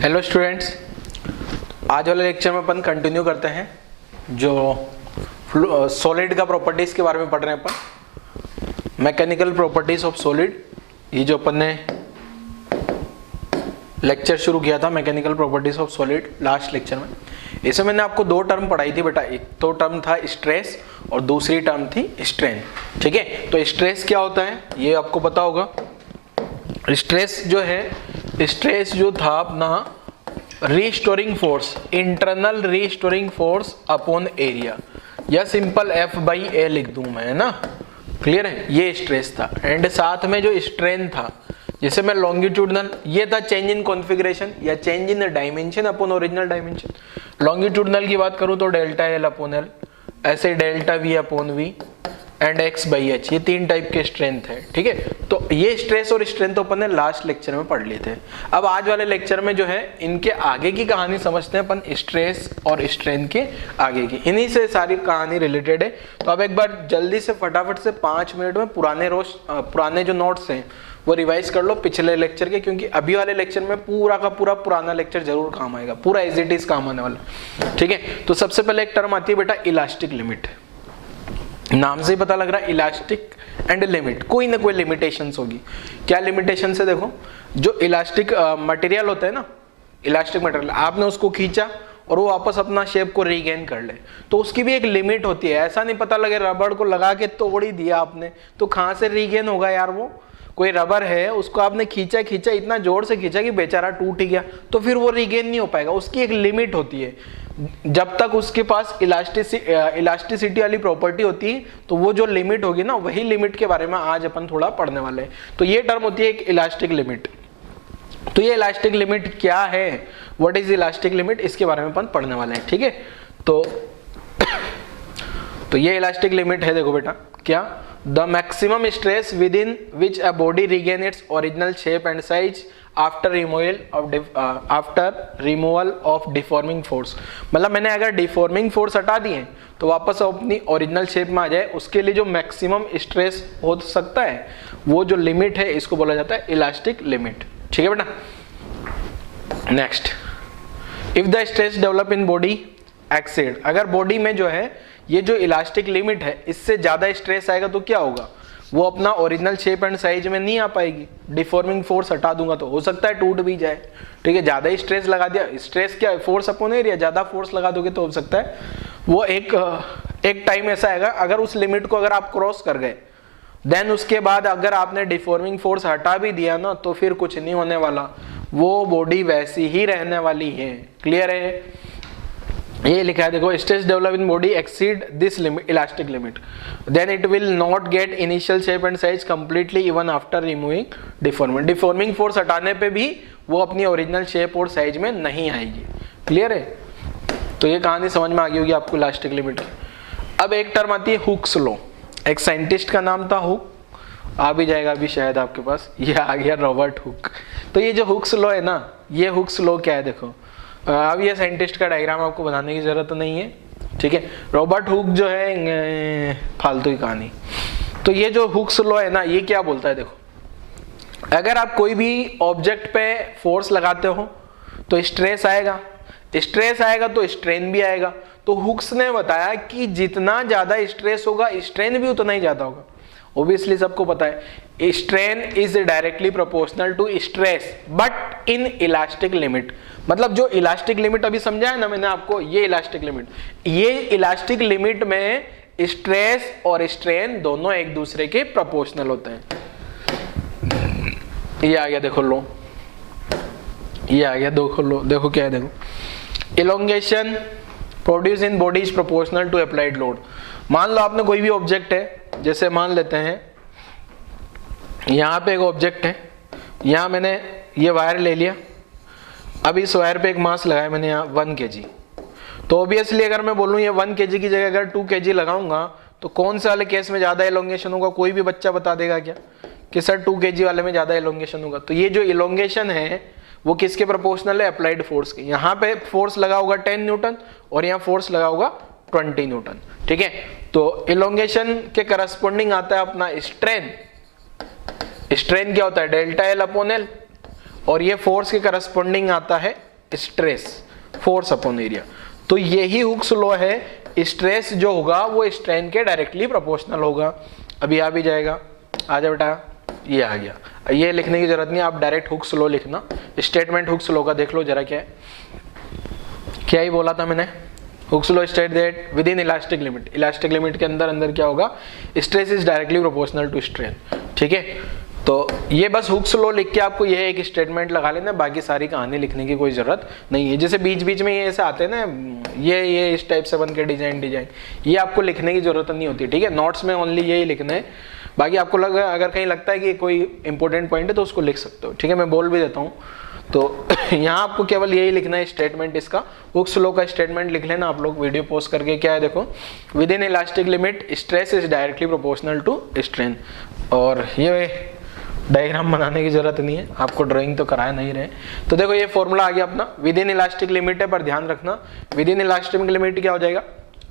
Hello students, आज वाले lecture में अपन कंटिन्यू करते हैं जो सॉलिड का प्रॉपर्टीज के बारे में पढ़ रहे हैं अपन। मैकेनिकल प्रॉपर्टीज ऑफ सॉलिड, ये जो अपन ने लेक्चर शुरू किया था mechanical properties of solid last lecture में, इसमें मैंने आपको दो टर्म पढ़ाई थी बेटा। एक तो टर्म था स्ट्रेस और दूसरी टर्म थी स्ट्रेन। ठीक है, तो स्ट्रेस क्या होता है ये आपको पता होगा। स्ट्रेस जो है, स्ट्रेस जो था अपना restoring force, internal restoring force upon area, या सिंपल F बाई ए लिख दूं मैं, है ना। क्लियर है, ये स्ट्रेस था। एंड साथ में जो स्ट्रेन था, जैसे मैं लॉन्गिट्यूडनल, ये था चेंज इन कॉन्फ़िगरेशन या change in dimension upon original dimension. Longitudinal की बात करूं तो डेल्टा एल अपॉन एल, ऐसे delta v upon v and x by h, ये तीन टाइप के स्ट्रेंथ है। ठीक है, तो ये स्ट्रेस और स्ट्रेंथ तो अपन ने लास्ट लेक्चर में पढ़ लिए थे। अब आज वाले लेक्चर में जो है इनके आगे की कहानी समझते हैं अपन, स्ट्रेस और स्ट्रेंथ के आगे की, इन्हीं से सारी कहानी रिलेटेड है। तो अब एक बार जल्दी से फटाफट से 5 मिनट में पुराने जो नोट्स हैं वो रिवाइज कर लो पिछले लेक्चर के, क्योंकि अभी वाले लेक्चर में पूरा का पूरा पुराना लेक्चर जरूर काम आएगा, पूरा एज इट इज काम आने वाला। ठीक है, तो सबसे पहले एक टर्म आती है बेटा इलास्टिक लिमिट। नाम से ही पता लग रहा है इलास्टिक एंड लिमिट, कोई ना कोई लिमिटेशंस होगी। क्या लिमिटेशन है देखो, जो इलास्टिक मटेरियल होता है ना, इलास्टिक मटेरियल आपने उसको खींचा और वो वापस अपना शेप को रीगेन कर ले, तो उसकी भी एक लिमिट होती है। ऐसा नहीं पता लगे रबड़ को लगा के तोड़ ही दिया आपने तो कहाँ से रीगेन होगा यार। वो कोई रबर है, उसको आपने खींचा इतना जोर से खींचा कि बेचारा टूट ही गया, तो फिर वो रीगेन नहीं हो पाएगा। उसकी एक लिमिट होती है, जब तक उसके पास इलास्टिसिटी वाली प्रॉपर्टी होती है, तो वो जो लिमिट होगी ना, वही लिमिट के बारे में आज अपन थोड़ा पढ़ने वाले हैं। तो ये टर्म होती है एक इलास्टिक लिमिट। तो ये इलास्टिक लिमिट क्या है, व्हाट इज इलास्टिक लिमिट, इसके बारे में अपन पढ़ने वाले हैं। ठीक है, तो ये इलास्टिक लिमिट है, देखो बेटा क्या, the maximum stress with in which a body regain its original shape and size after removal of deforming force. मतलब मैंने अगर डिफॉर्मिंग फोर्स हटा दिए तो वापस अपनी ओरिजिनल शेप में आ जाए, उसके लिए जो मैक्सिमम स्ट्रेस हो सकता है, वो जो लिमिट है, इसको बोला जाता है इलास्टिक लिमिट। ठीक है बेटा। Next, if the stress develop in body exceed, अगर बॉडी में जो है ये जो इलास्टिक लिमिट है, इससे ज्यादा स्ट्रेस आएगा तो क्या होगा, वो अपना ओरिजिनल शेप एंड साइज में नहीं आ पाएगी। डिफॉर्मिंग फोर्स हटा दूंगा तो हो सकता है टूट भी जाए। ठीक है, ज्यादा ही स्ट्रेस लगा दिया, स्ट्रेस क्या है, फोर्स अपॉन एरिया, ज्यादा फोर्स लगा दोगे तो हो सकता है वो एक टाइम ऐसा आएगा, अगर उस लिमिट को अगर आप क्रॉस कर गए, देन उसके बाद अगर आपने डिफॉर्मिंग फोर्स हटा भी दिया ना, तो फिर कुछ नहीं होने वाला, वो बॉडी वैसी ही रहने वाली है। क्लियर है, ये लिखा है देखो, stress develop in body exceed this limit, elastic limit, then it will not get initial shape and size completely even after removing deforming. Deforming force हटाने पे भी वो अपनी ओरिजिनल शेप और साइज में नहीं आएगी। क्लियर है, तो ये कहानी समझ में आ गई होगी आपको इलास्टिक लिमिट की। अब एक टर्म आती है हुक्स लॉ। एक साइंटिस्ट का नाम था हुक, आ भी जाएगा अभी शायद आपके पास, ये आ गया रॉबर्ट हुक। तो ये जो हुक्स लॉ है ना, ये हुक्स लॉ क्या है देखो, अब ये साइंटिस्ट का डायग्राम आपको बनाने की जरूरत नहीं है। ठीक है, रॉबर्ट हुक जो है फालतू की कहानी। तो ये जो हुक्स लॉ है ना, ये क्या बोलता है देखो, अगर आप कोई भी ऑब्जेक्ट पे फोर्स लगाते हो तो स्ट्रेस आएगा, स्ट्रेस आएगा तो स्ट्रेन भी आएगा। तो हुक्स ने बताया कि जितना ज्यादा स्ट्रेस होगा, स्ट्रेन भी उतना ही ज्यादा होगा। ऑब्वियसली सबको पता है strain is directly proportional to stress but in elastic limit. मतलब जो इलास्टिक लिमिट अभी समझा है ना मैंने आपको, ये इलास्टिक लिमिट, ये इलास्टिक लिमिट में स्ट्रेस और स्ट्रेन दोनों एक दूसरे के प्रोपोर्शनल होते हैं। ये आ गया देखो लो, ये आ गया देखो लो, देखो क्या है देखो, elongation produce in body is proportional to applied load. मान लो आपने कोई भी ऑब्जेक्ट है, जैसे मान लेते हैं यहाँ पे एक ऑब्जेक्ट है, यहाँ मैंने ये वायर ले लिया, अब इस वायर पे एक मास लगाया मैंने यहाँ 1 kg। तो ऑब्वियसली अगर मैं बोलूँ ये 1 kg की जगह अगर 2 kg लगाऊंगा तो कौन से वाले केस में ज्यादा इलोंगेशन होगा, कोई भी बच्चा बता देगा क्या कि सर 2 kg वाले में ज्यादा इलोंगेशन होगा। तो ये जो इलोंगेशन है वो किसके प्रोपोर्शनल है, अप्लाइड फोर्स के। यहाँ पे फोर्स लगा होगा 10 न्यूटन और यहाँ फोर्स लगा होगा 20 न्यूटन। ठीक है, तो इलोंगेशन के करस्पॉन्डिंग आता है अपना स्ट्रेन। स्ट्रेन क्या होता है, डेल्टा एल अपॉन एल, और ये फोर्स के करस्पॉन्डिंग आता है स्ट्रेस फोर्स अपॉन एरिया। तो यही हुक्स लॉ है, स्ट्रेस जो होगा वो स्ट्रेन के डायरेक्टली प्रोपोर्शनल होगा। अभी आ भी जाएगा, आ जा बेटा, ये आ गया। ये लिखने की जरूरत नहीं, आप डायरेक्ट हुक्स लॉ लिखना। स्टेटमेंट हुक्स लॉ का देख लो जरा, क्या है, क्या ही बोला था मैंने, Hooke's law state that within elastic limit, elastic limit के अंदर अंदर क्या होगा, stress is directly proportional to strain. ठीक है, तो ये बस हुक्स लॉ लिख के आपको ये एक स्टेटमेंट लगा लेना, बाकी सारी कहानी लिखने की कोई जरूरत नहीं है। जैसे बीच बीच में ये ऐसे आते हैं ना, ये इस टाइप से बन के डिजाइन, ये आपको लिखने की जरूरत नहीं होती। ठीक है, नोट्स में ओनली यही लिखना है, बाकी आपको अगर कहीं लगता है कि कोई इंपॉर्टेंट पॉइंट है तो उसको लिख सकते हो। ठीक है, मैं बोल भी देता हूँ। तो यहाँ आपको केवल यही लिखना है स्टेटमेंट, इसका हुक्स लॉ का स्टेटमेंट लिख लेना आप लोग वीडियो पॉज करके। क्या है देखो, within elastic limit stress is directly proportional to strain. और ये डायग्राम बनाने की जरूरत नहीं है, आपको ड्राइंग तो कराया नहीं रहे। तो देखो ये फॉर्मूला आ गया अपना, विद इन इलास्टिक लिमिट है, पर ध्यान रखना विद इन इलास्टिक लिमिट क्या हो जाएगा,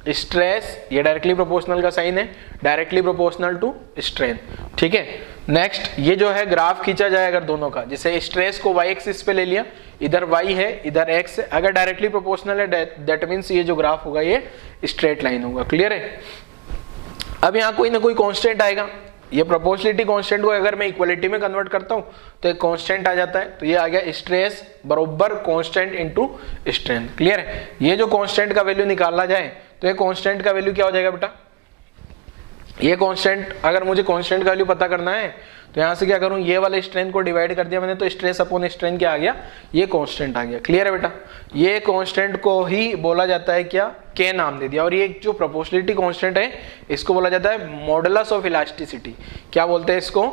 स्ट्रेस, ये डायरेक्टली प्रोपोर्शनल का साइन है, डायरेक्टली प्रोपोर्शनल टू स्ट्रेन। ठीक है, नेक्स्ट ये जो है ग्राफ खींचा जाए अगर दोनों का, जैसे स्ट्रेस को वाई एक्सिस पे ले लिया, इधर y है इधर x है, अगर डायरेक्टली प्रोपोर्शनल है दैट मींस ये जो ग्राफ होगा ये स्ट्रेट लाइन होगा। क्लियर है। अब यहाँ कोई ना कोई कांस्टेंट आएगा, ये प्रोपोर्शनलिटी कांस्टेंट को अगर मैं इक्वलिटी में कन्वर्ट करता हूँ तो एक कांस्टेंट आ जाता है, तो ये आ गया स्ट्रेस बरोबर कांस्टेंट इनटू स्ट्रेन। क्लियर है, ये जो कांस्टेंट का वैल्यू निकाला जाए तो ये कांस्टेंट का वैल्यू क्या हो जाएगा बेटा, ये कांस्टेंट, अगर मुझे कांस्टेंट का वैल्यू पता करना है तो यहाँ से क्या करूँ, ये वाले स्ट्रेन को डिवाइड कर दिया मैंने, तो स्ट्रेस अपॉन स्ट्रेन क्या आ गया, ये कांस्टेंट आ गया। क्लियर है बेटा, ये कांस्टेंट को ही बोला जाता है क्या, के नाम दे दिया। और ये जो प्रोपोर्शनलिटी कांस्टेंट है इसको बोला जाता है मॉडुलस ऑफ इलास्टिसिटी। क्या बोलते हैं इसको,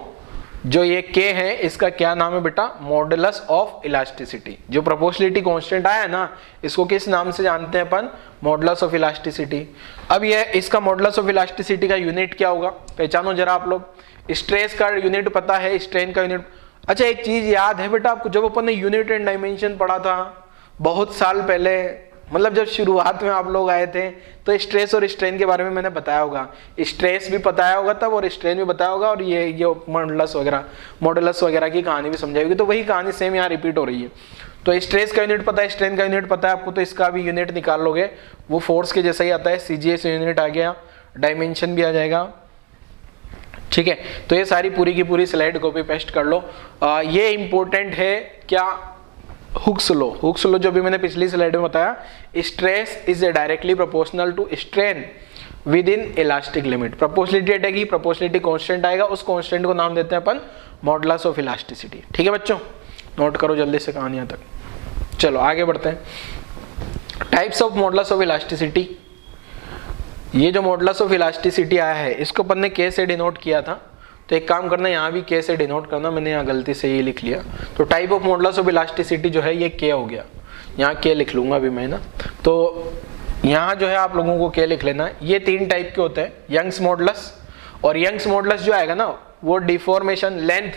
जो ये के है इसका क्या नाम है बेटा, मॉडुलस ऑफ इलास्टिसिटी। जो प्रोपोर्शनलिटी कांस्टेंट आया ना, इसको किस नाम से जानते हैं अपन, मॉडुलस ऑफ इलास्टिसिटी। अब ये इसका मॉडुलस ऑफ इलास्टिसिटी का यूनिट क्या होगा, पहचानो जरा आप लोग। स्ट्रेस का यूनिट पता है, स्ट्रेन का यूनिट। अच्छा एक चीज याद है बेटा आपको, जब अपन ने यूनिट एंड डायमेंशन पढ़ा था बहुत साल पहले, मतलब जब शुरुआत में आप लोग आए थे, तो स्ट्रेस और स्ट्रेन के बारे में मैंने बताया होगा, स्ट्रेस भी बताया होगा तब और स्ट्रेन भी बताया होगा, और ये मॉडुलस वगैरह की कहानी भी समझाई होगी। तो वही कहानी सेम यहाँ रिपीट हो रही है। तो स्ट्रेस का यूनिट पता है, स्ट्रेन का यूनिट पता है आपको, तो इसका भी यूनिट निकाल लोगे, वो फोर्स के जैसा ही आता है, CGS यूनिट आ गया, डायमेंशन भी आ जाएगा। ठीक है, तो ये सारी पूरी की पूरी स्लाइड कॉपी पेस्ट कर लो। ये इंपॉर्टेंट है क्या, हुक्स लॉ। हुक्स लॉ जो भी मैंने पिछली स्लाइड में बताया, stress is directly proportional to strain within elastic limit. Proportionality हटेगी, प्रोपोर्शनलिटी कांस्टेंट आएगा, उस कांस्टेंट को नाम देते हैं अपन मॉडुलस ऑफ इलास्टिसिटी। ठीक है बच्चों, नोट करो जल्दी से कहानियां तक। चलो आगे बढ़ते हैं। Types of modulus of elasticity. ये जो मॉडुलस ऑफ इलास्टिसिटी आया है इसको अपन ने के से डिनोट किया था, तो एक काम करना यहाँ भी के से डिनोट करना, मैंने यहाँ गलती से ये लिख लिया। तो type of modulus of elasticity जो है ये के हो गया, यहाँ के लिख लूंगा अभी मैं ना। तो यहाँ जो है आप लोगों को के लिख लेना है। ये 3 टाइप के होते हैं, यंग्स मॉडुलस, और यंग्स मॉडुलस जो आएगा ना वो डिफॉर्मेशन लेंथ,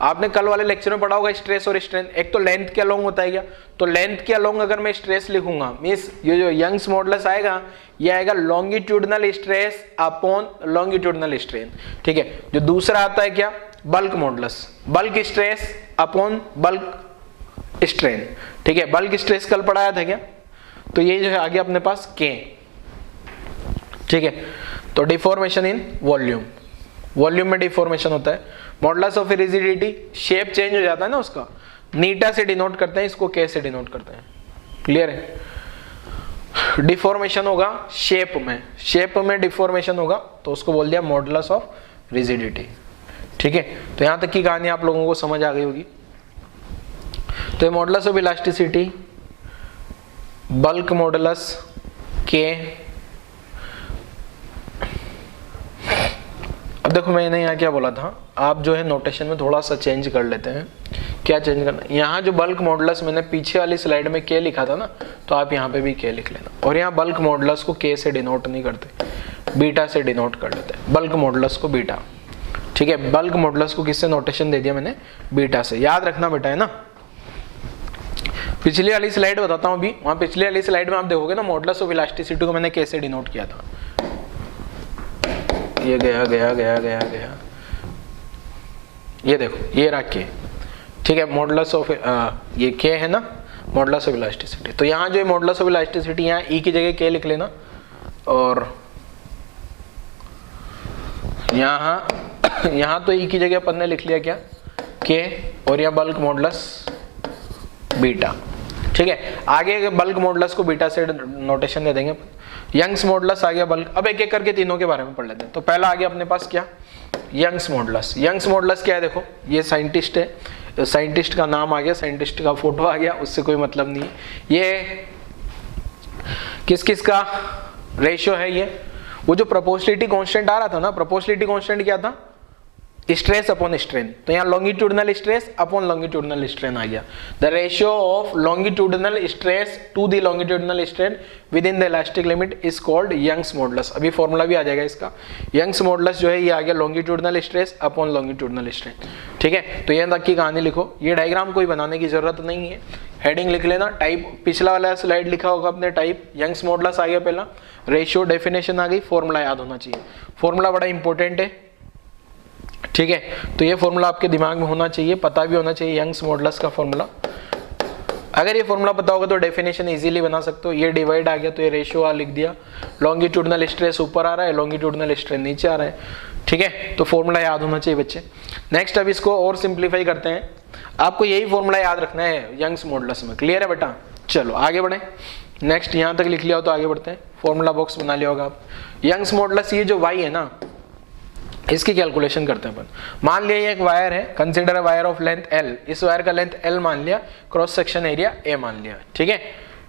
आपने कल वाले लेक्चर में पढ़ा होगा स्ट्रेस और स्ट्रेन, एक तो लेंथ के अलोंग होता है क्या, तो लेंथ के अलोंग अगर मैं स्ट्रेस लिखूंगा मींस ये जो यंग्स मॉडुलस आएगा ये आएगा longitudinal stress upon longitudinal strain. ठीक है, जो दूसरा आता है क्या, bulk modulus, bulk stress upon bulk strain. ठीक है, बल्क स्ट्रेस कल पढ़ाया था क्या, तो ये जो है आगे अपने पास के। ठीक है, तो डिफॉर्मेशन इन वॉल्यूम, वॉल्यूम में डिफॉर्मेशन होता है। Modulus of rigidity, shape change हो जाता है ना उसका, नीटा से डिनोट करते हैं, इसको के से डिनोट करते हैं। क्लियर है, डिफॉर्मेशन होगा शेप में, शेप में डिफॉर्मेशन होगा तो उसको बोल दिया मॉडुलस ऑफ रिजिडिटी। ठीक है, तो यहां तक की कहानी आप लोगों को समझ आ गई होगी। तो ये modulus of elasticity, bulk modulus के। अब देखो मैंने यहाँ क्या बोला था, आप जो है नोटेशन में थोड़ा सा चेंज कर लेते हैं। क्या चेंज करना, यहाँ जो बल्क मॉडुलस मैंने पीछे वाली स्लाइड में के लिखा था ना, तो आप यहाँ पे भी के लिख लेना। और यहाँ बल्क मॉडुलस को के से डिनोट नहीं करते, बीटा से डिनोट कर लेते हैं, बल्क मॉडुलस को बीटा। ठीक है, बल्क मॉडुलस को किससे नोटेशन दे दिया मैंने, बीटा से। याद रखना बेटा, है ना। पिछली वाली स्लाइड बताता हूँ अभी, वहाँ पिछली वाली स्लाइड में आप देखोगे ना मॉडुलस ऑफ इलास्टिसिटी को मैंने कैसे डिनोट किया था, ये गया गया गया गया गया, ये देखो ये रख के। ठीक है, मॉडुलस ऑफ ये के है ना, मॉडुलस ऑफ इलास्टिसिटी। तो यहाँ जो मॉडुलस ऑफ इलास्टिसिटी, यहाँ ई की जगह के लिख लेना, और यहाँ तो ई की जगह अपन ने लिख लिया क्या, के, और यह बल्क मॉडुलस बीटा। ठीक है, आगे बल्क मॉडुलस को बीटा से नोटेशन दे देंगे। यंग्स मॉडुलस आ गया बल्क। अब एक एक करके तीनों के बारे में पढ़ लेते हैं। तो पहला आ गया अपने पास क्या, यंग्स मॉडुलस। यंग्स मॉडुलस क्या है, देखो ये साइंटिस्ट है, तो साइंटिस्ट का नाम आ गया, साइंटिस्ट का फोटो आ गया, उससे कोई मतलब नहीं है। ये किस किस का रेशियो है, ये वो जो प्रोपोर्शनलिटी कांस्टेंट आ रहा था ना, प्रोपोर्शनलिटी कांस्टेंट क्या था, स्ट्रेस अपॉन स्ट्रेन। तो यहाँ longitudinal stress upon longitudinal strain आ गया। The ratio of longitudinal stress to the longitudinal strain within the elastic limit is called Young's modulus. अभी फॉर्मूला भी आ जाएगा इसका। यंग्स मॉडुलस जो है ये आ गया longitudinal stress upon longitudinal strain. ठीक है, तो ये तक की कहानी लिखो। ये डायग्राम कोई बनाने की जरूरत नहीं है, हेडिंग लिख लेना। टाइप पिछला वाला स्लाइड लिखा होगा अपने, टाइप यंग्स मॉडुलस आ गया पहला, रेशियो डेफिनेशन आ गई, फॉर्मूला याद होना चाहिए। फॉर्मूला बड़ा इंपॉर्टेंट है। ठीक है, तो ये फॉर्मूला आपके दिमाग में होना चाहिए, पता भी होना चाहिए यंग्स मॉडुलस का फॉर्मूला। अगर ये फॉर्मूला पता होगा तो डेफिनेशन इजीली बना सकते हो। ये डिवाइड आ गया तो ये रेशियो आ लिख दिया। लॉन्गिट्यूडनल स्ट्रेस ऊपर आ रहा है, लॉन्गिट्यूडनल स्ट्रेन नीचे आ रहा है। ठीक है, तो फॉर्मूला याद होना चाहिए बच्चे। नेक्स्ट अब इसको और सिंप्लीफाई करते हैं। आपको यही फॉर्मूला याद रखना है यंग्स मॉडुलस में। क्लियर है बेटा? चलो आगे बढ़े। नेक्स्ट यहाँ तक लिख लिया हो तो आगे बढ़ते हैं। फॉर्मूला बॉक्स बना लिया होगा आप। यंग्स मॉडुलस, ये जो वाई है ना, इसकी कैलकुलेशन करते हैं अपन। मान लिया ये एक वायर है, consider a wire of length L। इस वायर का लेंथ L मान लिया, क्रॉस सेक्शन एरिया A मान लिया। ठीक है,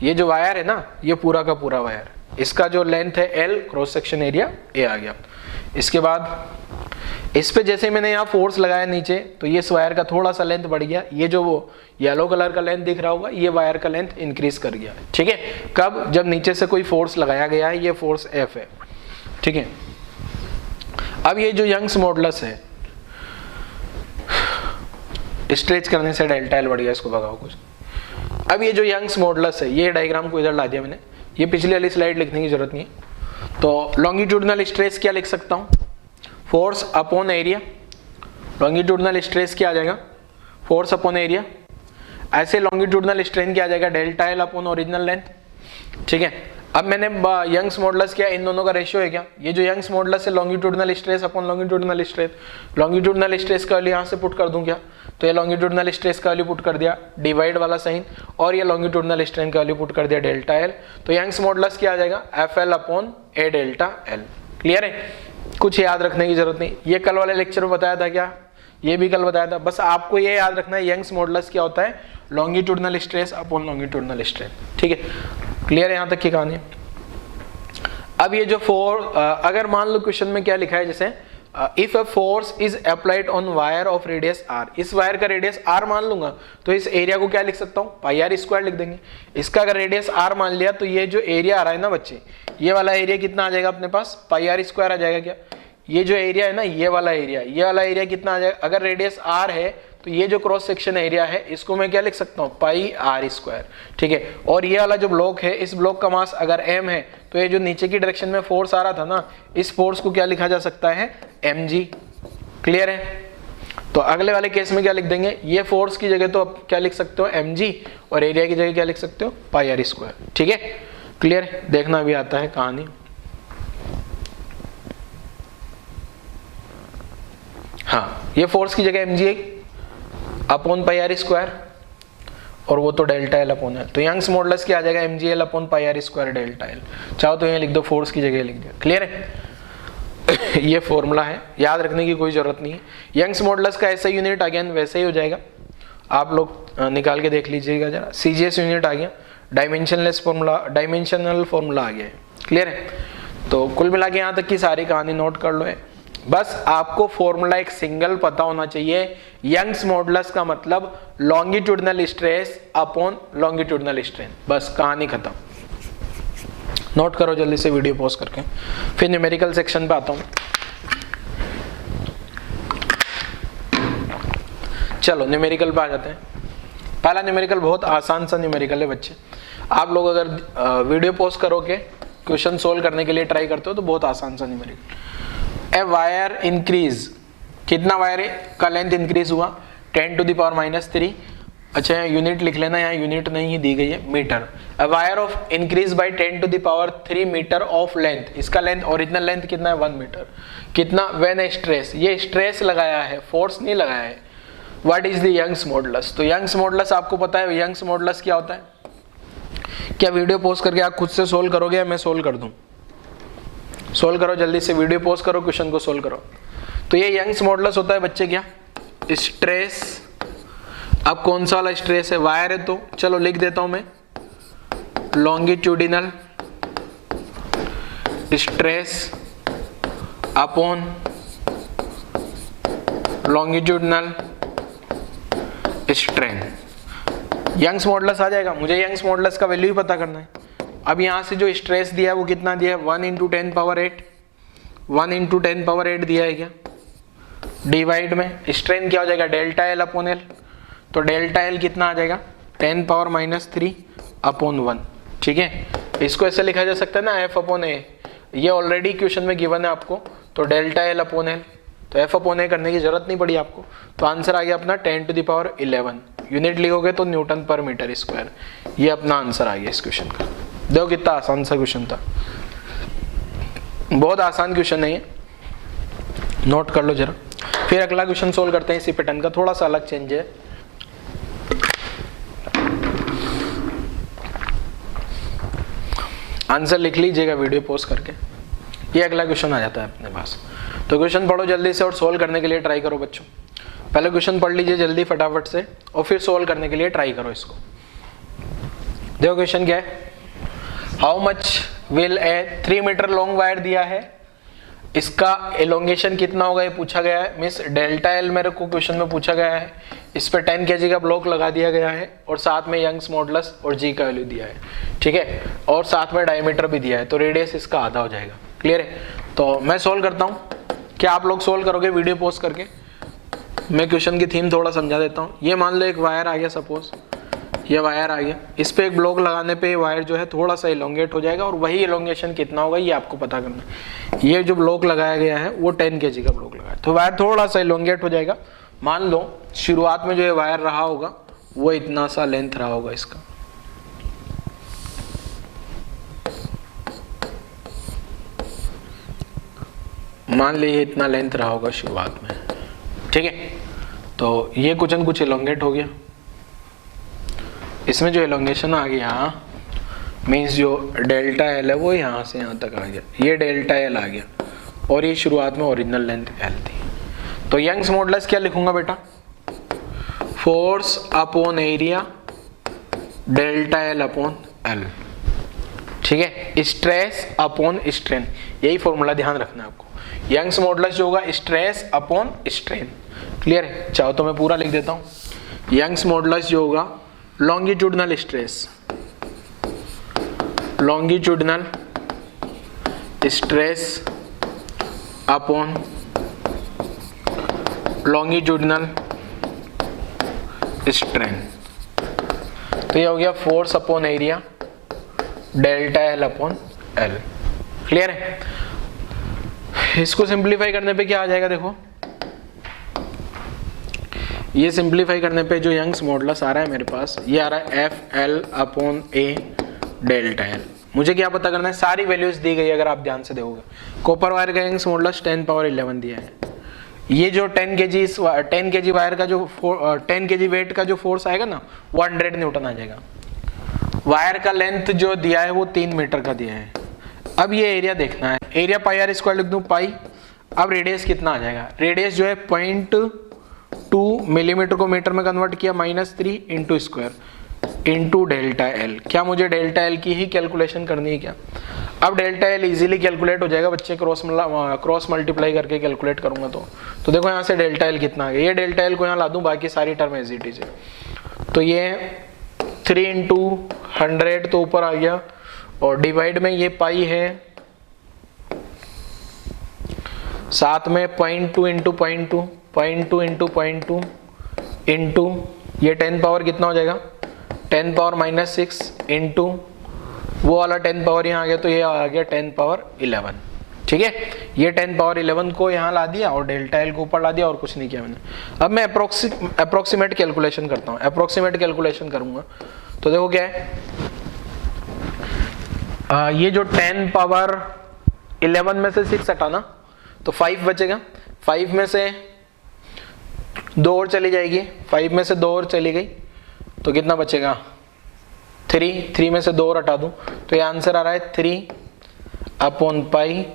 ये जो वायर है ना, ये पूरा का पूरा वायर, इसका जो लेंथ है L, cross section area A आ गया। इसके बाद इस पे जैसे मैंने यहाँ फोर्स लगाया नीचे, तो ये इस वायर का थोड़ा सा लेंथ बढ़ गया। ये जो वो येलो कलर का लेंथ दिख रहा होगा, ये वायर का लेंथ इंक्रीज कर गया। ठीक है, कब? जब नीचे से कोई फोर्स लगाया गया है, ये फोर्स F है। ठीक है, अब ये जो यंग्स मॉडुलस है, स्ट्रेच करने से डेल्टा L बढ़ गया, इसको भगाओ कुछ। अब ये जो यंग्स मॉडुलस है, ये डायग्राम को इधर ला दिया मैंने, ये पिछली वाली स्लाइड लिखने की जरूरत नहीं है। तो लॉन्गिट्यूडनल स्ट्रेस क्या लिख सकता हूँ, force upon area. Longitudinal stress क्या आ जाएगा, फोर्स अपॉन एरिया। ऐसे लॉन्गिट्यूडनल स्ट्रेन क्या आ जाएगा, delta L upon original length. ठीक है, अब मैंने यंग्स मॉडुलस किया, इन दोनों का रेशियो है क्या, ये जो यंग्स मॉडुलस है longitudinal stress upon longitudinal stress. Longitudinal stress का वैल्यू यहाँ से पुट कर दूं क्या, तो ये लॉन्गिट्यूडनल स्ट्रेस का वैल्यू पुट कर दिया, डिवाइड वाला साइन, और ये लॉन्गिट्यूडनल स्ट्रेन का वैल्यू पुट कर दिया डेल्टा L। तो यंग्स मॉडुलस क्या आ जाएगा, FL upon A delta L। Clear है, कुछ याद रखने की जरूरत नहीं। ये कल वाले लेक्चर में बताया था क्या, ये भी कल बताया था। बस आपको ये याद रखना है यंग्स मॉडुलस क्या होता है, longitudinal stress upon longitudinal strain. ठीक है, क्लियर है यहाँ तक की कहानी। अब ये जो अगर मान लो क्वेश्चन में क्या लिखा है, जैसे if a force is applied on wire of radius r, इस वायर का रेडियस r मान लूंगा तो इस एरिया को क्या लिख सकता हूँ, पाई r स्क्वायर लिख देंगे। इसका अगर रेडियस r मान लिया तो ये जो एरिया आ रहा है ना बच्चे, ये वाला एरिया कितना आ जाएगा अपने पास, पाई r स्क्वायर आ जाएगा क्या। ये जो एरिया है ना, ये वाला एरिया कितना आ जाएगा, अगर रेडियस r है तो ये जो क्रॉस सेक्शन एरिया है इसको मैं क्या लिख सकता हूँ, पाई r स्क्वायर। ठीक है, और ये वाला जो ब्लॉक है, इस ब्लॉक का मास अगर m है तो ये जो नीचे की डायरेक्शन में फोर्स आ रहा था ना, इस फोर्स को क्या लिखा जा सकता है, mg। क्लियर है, तो अगले वाले केस में क्या लिख देंगे, ये फोर्स की जगह तो आप क्या लिख सकते हो, mg, और एरिया की जगह क्या लिख सकते हो, पाई r स्क्वायर। ठीक है, क्लियर, देखना भी आता है कहानी। हाँ, ये फोर्स की जगह mg है अपॉन पाई r स्क्वायर, और वो तो डेल्टा L अपॉन है। तो यंग्स मॉडुलस क्या आ जाएगा, mgl upon pi r square delta L। चाहो तो यहाँ लिख दो, फोर्स की जगह लिख दिया। क्लियर है, ये फॉर्मूला है, याद रखने की कोई जरूरत नहीं है। यंग्स मॉडुलस का ऐसा यूनिट अगेन वैसे ही हो जाएगा, आप लोग निकाल के देख लीजिएगा जरा। CGS यूनिट आ गया, डायमेंशनल फॉर्मूला आ गया है। क्लियर है, तो कुल मिला के यहाँ तक की सारी कहानी नोट कर लो है। बस आपको फॉर्मूला एक सिंगल पता होना चाहिए, यंग्स मॉडुलस का मतलब longitudinal stress upon longitudinal strain. बस कहानी खत्म। नोट करो जल्दी से वीडियो पॉज करके, फिर न्यूमेरिकल सेक्शन पे आता हूं। चलो न्यूमेरिकल पे आ जाते हैं। पहला न्यूमेरिकल बहुत आसान सा न्यूमेरिकल है बच्चे। आप लोग अगर वीडियो पॉज करोगे, क्वेश्चन सोल्व करने के लिए ट्राई करते हो तो बहुत आसान सा न्यूमेरिकल। ए वायर इंक्रीज, कितना वायर का लेंथ इंक्रीज हुआ, 10⁻³ अच्छा यहाँ यूनिट लिख लेना, यहाँ यूनिट नहीं ही दी गई है, meter. A wire of increase by 10⁻³ meter of length, इसका लेंथ ओरिजिनल लेंथ कितना है 1 मीटर, कितना व्हेन स्ट्रेस, ये स्ट्रेस लगाया है, फोर्स नहीं लगाया है। What is the Young's modulus, तो यंग्स मॉडुलस आपको पता है यंग्स मॉडुलस क्या होता है, क्या वीडियो पॉज करके आप खुद से सोल्व करोगे या मैं सोल्व कर दूं? सोल्व करो जल्दी से, वीडियो पॉज करो, क्वेश्चन को सोल्व करो। तो ये यंग्स मॉडुलस होता है बच्चे क्या, स्ट्रेस। अब कौन सा वाला स्ट्रेस है, वायर है तो चलो लिख देता हूं मैं, longitudinal stress upon longitudinal strain. Young's modulus आ जाएगा, मुझे यंग्स मॉडुलस का वैल्यू ही पता करना है। अब यहां से जो स्ट्रेस दिया है वो कितना दिया है 1 × 10⁸, 1 × 10⁸ दिया है क्या, डिवाइड में स्ट्रेन क्या हो जाएगा डेल्टा एल अपॉन एल, तो डेल्टा एल कितना आ जाएगा 10⁻³ / 1। ठीक है, इसको ऐसे लिखा जा सकता है ना F/A, ये ऑलरेडी क्वेश्चन में गिवन है आपको, तो डेल्टा एल अपॉन एल, तो F/A करने की जरूरत नहीं पड़ी आपको, तो आंसर आ गया अपना 10⁻11। यूनिट लिखोगे तो न्यूटन पर मीटर स्क्वायर, ये अपना आंसर आ गया इस क्वेश्चन का। देखो कितना आसान सा क्वेश्चन था, बहुत आसान क्वेश्चन नहीं है, नोट कर लो जरा। फिर अगला क्वेश्चन सोल्व करते हैं इसी पैटर्न का, थोड़ा सा अलग चेंज है। आंसर लिख लीजिएगा वीडियो पॉज करके, ये अगला क्वेश्चन आ जाता है अपने पास। तो क्वेश्चन पढ़ो जल्दी से और सोल्व करने के लिए ट्राई करो बच्चों। पहले क्वेश्चन पढ़ लीजिए जल्दी फटाफट से और फिर सोल्व करने के लिए ट्राई करो इसको। देखो क्वेश्चन क्या है, how much will a 3 meter long wire दिया है, इसका एलोंगेशन कितना होगा ये पूछा गया है। मिस डेल्टा एल मेरे को क्वेश्चन में पूछा गया है, इस पे 10 kg का ब्लॉक लगा दिया गया है और साथ में यंग्स मॉडुलस और जी का वैल्यू दिया है। ठीक है, और साथ में डायमीटर भी दिया है, तो रेडियस इसका आधा हो जाएगा। क्लियर है, तो मैं सोल्व करता हूँ, क्या आप लोग सोल्व करोगे वीडियो पॉज करके? मैं क्वेश्चन की थीम थोड़ा समझा देता हूँ। ये मान लो एक वायर आ गया, सपोज ये वायर आ गया, इस पे एक ब्लॉक लगाने पे वायर जो है थोड़ा सा इलोंगेट हो जाएगा और वही इलोंगेशन कितना होगा ये आपको पता करना है। ये जो ब्लॉक लगाया गया है वो 10 kg का ब्लॉक लगाया, तो वायर थोड़ा सा इलोंगेट हो जाएगा। मान लो शुरुआत में जो ये वायर रहा होगा वो इतना सा लेंथ रहा होगा इसका, मान लीजिए इतना लेंथ रहा होगा शुरुआत में। ठीक है, तो ये कुछ इलोंगेट हो गया, इसमें जो एलोंगेशन आ गया मीन्स जो डेल्टा एल है वो यहाँ से यहाँ तक आ गया, ये डेल्टा एल आ गया और ये शुरुआत में ओरिजिनल लेंथ एल थी। तो यंग्स मॉडुलस क्या लिखूंगा बेटा, force upon area delta l upon L. ठीक है, स्ट्रेस अपॉन स्ट्रेन, यही फॉर्मूला ध्यान रखना है आपको। यंग्स मॉडुलस जो होगा स्ट्रेस अपॉन स्ट्रेन। क्लियर है, चाहो तो मैं पूरा लिख देता हूँ। यंग्स मॉडुलस जो होगा longitudinal stress, longitudinal stress upon longitudinal strain, तो ये हो गया force upon area delta l upon L. Clear है, इसको सिंप्लीफाई करने पे क्या आ जाएगा, देखो ये सिंप्लीफाई करने पे जो यंग्स मॉडुलस आ रहा है मेरे पास, ये आ रहा है एफ एल अपॉन ए डेल्टा एल। मुझे क्या पता करना है, सारी वैल्यूज दी गई अगर आप ध्यान से देखोगे। कॉपर वायर का यंग्स मॉडुलस 10⁻11 दिया है। ये जो 10 kg वायर का जो 10 kg वेट का जो फोर्स आएगा ना वो 100 न्यूटन आ जाएगा। वायर का लेंथ जो दिया है वो 3 मीटर का दिया है। अब ये एरिया देखना है, एरिया πr² लिख दूं पाई। अब रेडियस कितना आ जाएगा, रेडियस जो है 0.2 मिलीमीटर को मीटर में कन्वर्ट किया -3 into square into delta L. क्या मुझे डेल्टा एल की ही कैलकुलेशन करनी है क्या? अब डेल्टा एल इजीली कैलकुलेट हो जाएगा बच्चे, क्रॉस मल्टीप्लाई करके कैलकुलेट करूंगा तो देखो यहाँ से डेल्टा एल कितना आ गया। ये डेल्टा एल को यहाँ ला दूं, बाकी सारी टर्म एज इट इज है। तो ये 3 इंटू 100 तो ऊपर आ गया और डिवाइड में ये पाई है, साथ में 0.2 इंटू 0.2 0.2 इंटू 0.2 इंटू ये 10 पावर कितना हो जाएगा 10 पावर -6 इंटू वो वाला 10 पावर यहाँ आ गया, तो ये आ गया 10 पावर 11। ठीक है, ये 10 पावर 11 को यहाँ ला दिया और डेल्टा एल को ऊपर ला दिया और कुछ नहीं किया मैंने। अब मैं अप्रोक्सीमेट कैलकुलेशन करता हूँ, अप्रोक्सीमेट कैलकुलेशन करूंगा तो देखो क्या है, ये जो 10 पावर 11 में से 6 हटाना तो 5 बचेगा, 5 में से 2 और चली जाएगी, 5 में से 2 और चली गई तो कितना बचेगा 3 में से 2 और हटा दूं तो ये आंसर आ रहा है 3/पाई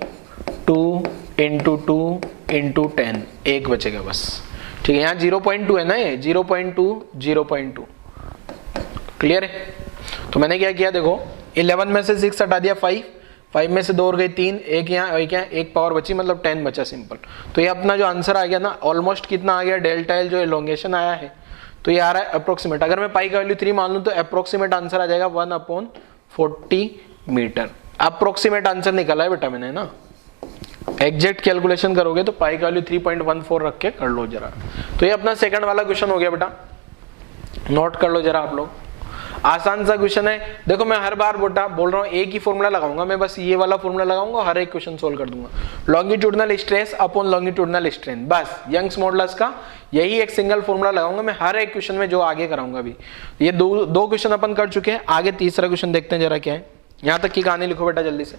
2 × 2 × 10, 1 बचेगा बस। ठीक है, यहाँ 0.2 है ना, ये 0.2 क्लियर है। तो मैंने क्या किया देखो, 11 में से 6 हटा दिया 5 में से 2 और गई 3, एक यहाँ एक पावर बची, मतलब 10 बचा सिंपल। तो ये अपना जो आंसर आ गया ना, ऑलमोस्ट कितना आ गया, डेल्टा एल जो एलोंगेशन आया है तो ये आ रहा है अप्रोक्सीमेट। अगर मैं पाई का वैल्यू 3 मान लूं तो अप्रोक्सीमेट आंसर आ जाएगा 1/40 मीटर। अप्रोक्सीमेट आंसर निकाला है बेटा मैंने ना, एग्जैक्ट कैलकुलेशन करोगे तो पाई का वैल्यू 3.14 रख के कर लो जरा। तो ये अपना सेकंड वाला क्वेश्चन हो गया बेटा, नोट कर लो जरा आप लोग, आसान सा क्वेश्चन है। देखो मैं हर बार बेटा बोल रहा हूँ एक ही फॉर्मूला लगाऊंगा, मैं बस ये वाला फॉर्मूला लगाऊंगा, हर एक क्वेश्चन सोल्व कर दूंगा। Longitudinal stress upon longitudinal strain, बस यंग्स मॉडुलस का यही एक सिंगल फॉर्मूला लगाऊंगा मैं हर एक क्वेश्चन में जो आगे कराऊंगा। अभी ये दो क्वेश्चन अपन कर चुके हैं, आगे तीसरा क्वेश्चन देखते हैं जरा क्या है। यहां तक की कहानी लिखो बेटा जल्दी से।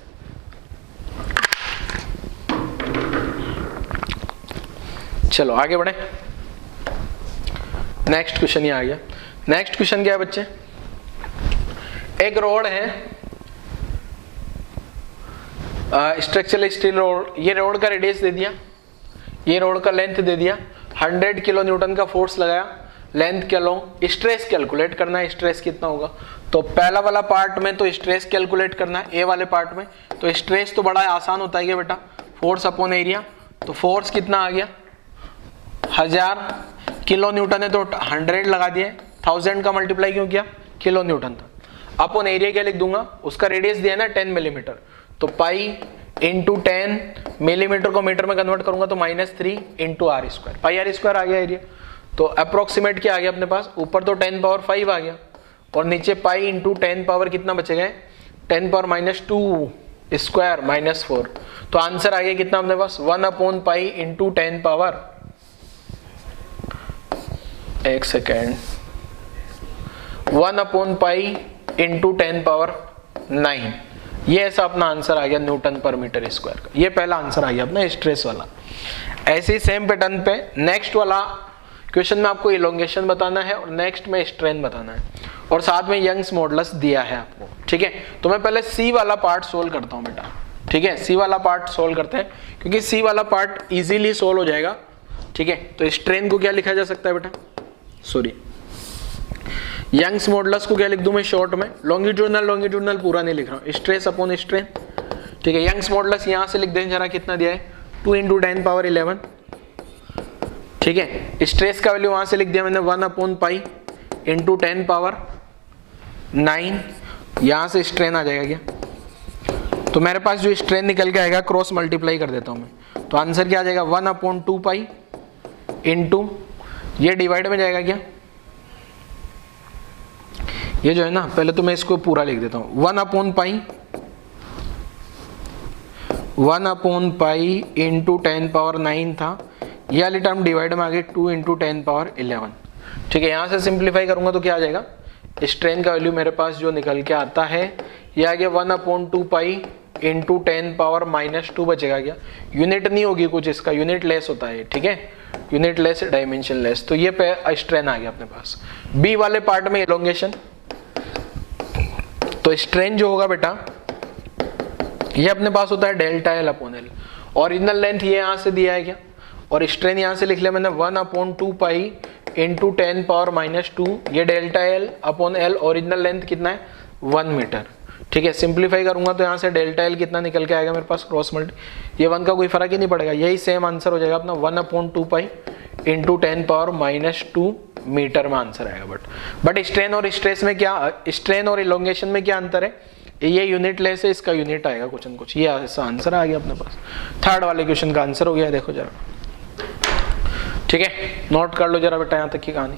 चलो आगे बढ़े, नेक्स्ट क्वेश्चन ही आ गया। नेक्स्ट क्वेश्चन क्या है बच्चे, एक रोड है, स्ट्रक्चरल स्टील रोड, ये रोड का रेडियस दे दिया, ये रोड का लेंथ दे दिया, 100 किलो न्यूटन का फोर्स लगाया लेंथ के अलोंग, स्ट्रेस कैलकुलेट करना है, स्ट्रेस कितना होगा। तो पहला वाला पार्ट में तो स्ट्रेस कैलकुलेट करना है, ए वाले पार्ट में तो स्ट्रेस तो बड़ा आसान होता है बेटा, फोर्स अपॉन एरिया। तो फोर्स कितना आ गया 1000 किलो न्यूटन है तो 100 लगा दिए, 1000 का मल्टीप्लाई क्यों किया, किलो न्यूटन था। अपॉन एरिया क्या लिख दूंगा, उसका रेडियस दिया है ना 10 मिलीमीटर, तो पाई इंटू 10 मिलीमीटर को मीटर में कन्वर्ट करूंगा तो -3 × r², पाई r² आ गया एरिया। तो अप्रोक्सीमेट क्या आ गया अपने पास, ऊपर तो 10 पावर 5 आ गया और नीचे पाई इंटू 10 पावर कितना बचेगा 10 पावर -2 स्क्वायर -4। तो आंसर आ गया कितना अपने पास 1/पाई इंटू 10 पावर, एक सेकेंड, 1/पाई इंटू 10 पावर 9। ये ऐसा अपना आंसर आ गया न्यूटन पर मीटर स्क्वायर का। ये पहला आंसर आ गया अपना स्ट्रेस वाला। ऐसे ही सेम पैटर्न पे नेक्स्ट वाला क्वेश्चन में आपको इलोंगेशन बताना है और नेक्स्ट में स्ट्रेन बताना है और साथ में यंग्स मॉडुलस दिया है आपको। ठीक है, तो मैं पहले सी वाला पार्ट सोल्व करता हूं बेटा। ठीक है, सी वाला पार्ट सोल्व करते हैं क्योंकि सी वाला पार्ट इजीली सोल्व हो जाएगा। ठीक है, तो स्ट्रेन को क्या लिखा जा सकता है बेटा, सॉरी यंग्स मॉडुलस को क्या लिख दूं मैं शॉर्ट में, लॉन्गिट्यूडनल पूरा नहीं लिख रहा हूं, स्ट्रेस अपॉन स्ट्रेन। ठीक है, यंग्स मॉडुलस यहां से लिख दें जरा, कितना दिया है 2 × 10 पावर 11। ठीक है, स्ट्रेस का वैल्यू वहां से लिख दिया मैंने 1/पाई इंटू 10 पावर 9। यहां से स्ट्रेन आ जाएगा क्या, तो मेरे पास जो स्ट्रेन निकल के आएगा क्रॉस मल्टीप्लाई कर देता हूं मैं, तो आंसर क्या आ जाएगा 1/2 इंटू, ये डिवाइड में जाएगा क्या, ये जो है ना, पहले तो मैं इसको पूरा लिख देता हूं 1/पाई इंटू 10 पावर 9 था, ये वाली टर्म डिवाइड में आ गई 2 × 10 पावर 11। ठीक है, यहां से सिंप्लीफाई करूंगा तो क्या आ जाएगा, स्ट्रेन का वैल्यू मेरे पास जो निकल के आता है ये आ गया 1/2 इंटू 10 पावर -2 बचेगा क्या, यूनिट नहीं होगी कुछ, इसका यूनिट लेस होता है। ठीक है, यूनिट लेस डायमेंशन लेस, तो ये पे स्ट्रेन आ गया अपने पास। बी वाले पार्ट में इलोंगेशन, तो स्ट्रेन जो होगा बेटा ये अपने पास होता है delta l upon L. Original length ये यहां से दिया है क्या, और स्ट्रेन यहां से लिख लिया मैंने 1/2 इंटू 10 पावर -2, ये delta l upon L, original length कितना है 1 मीटर। ठीक है, सिंप्लीफाई करूंगा तो यहाँ से डेल्टा एल कितना निकल के आएगा मेरे पास क्रॉस मल्टी, ये 1 का कोई फर्क ही नहीं पड़ेगा, यही सेम आंसर हो जाएगा अपना 1/2 इंटू 10 पावर -2 मीटर में आंसर आएगा। बट स्ट्रेन और स्ट्रेस में क्या, स्ट्रेन और इलोंगेशन में क्या अंतर है, ये यूनिट लेस है, इसका यूनिट आएगा कुछ न कुछ, ये ऐसा आंसर आ गया अपने पास। थर्ड वाले क्वेश्चन का आंसर हो गया, देखो जरा। ठीक है, नोट कर लो जरा बेटा यहाँ तक की कहानी।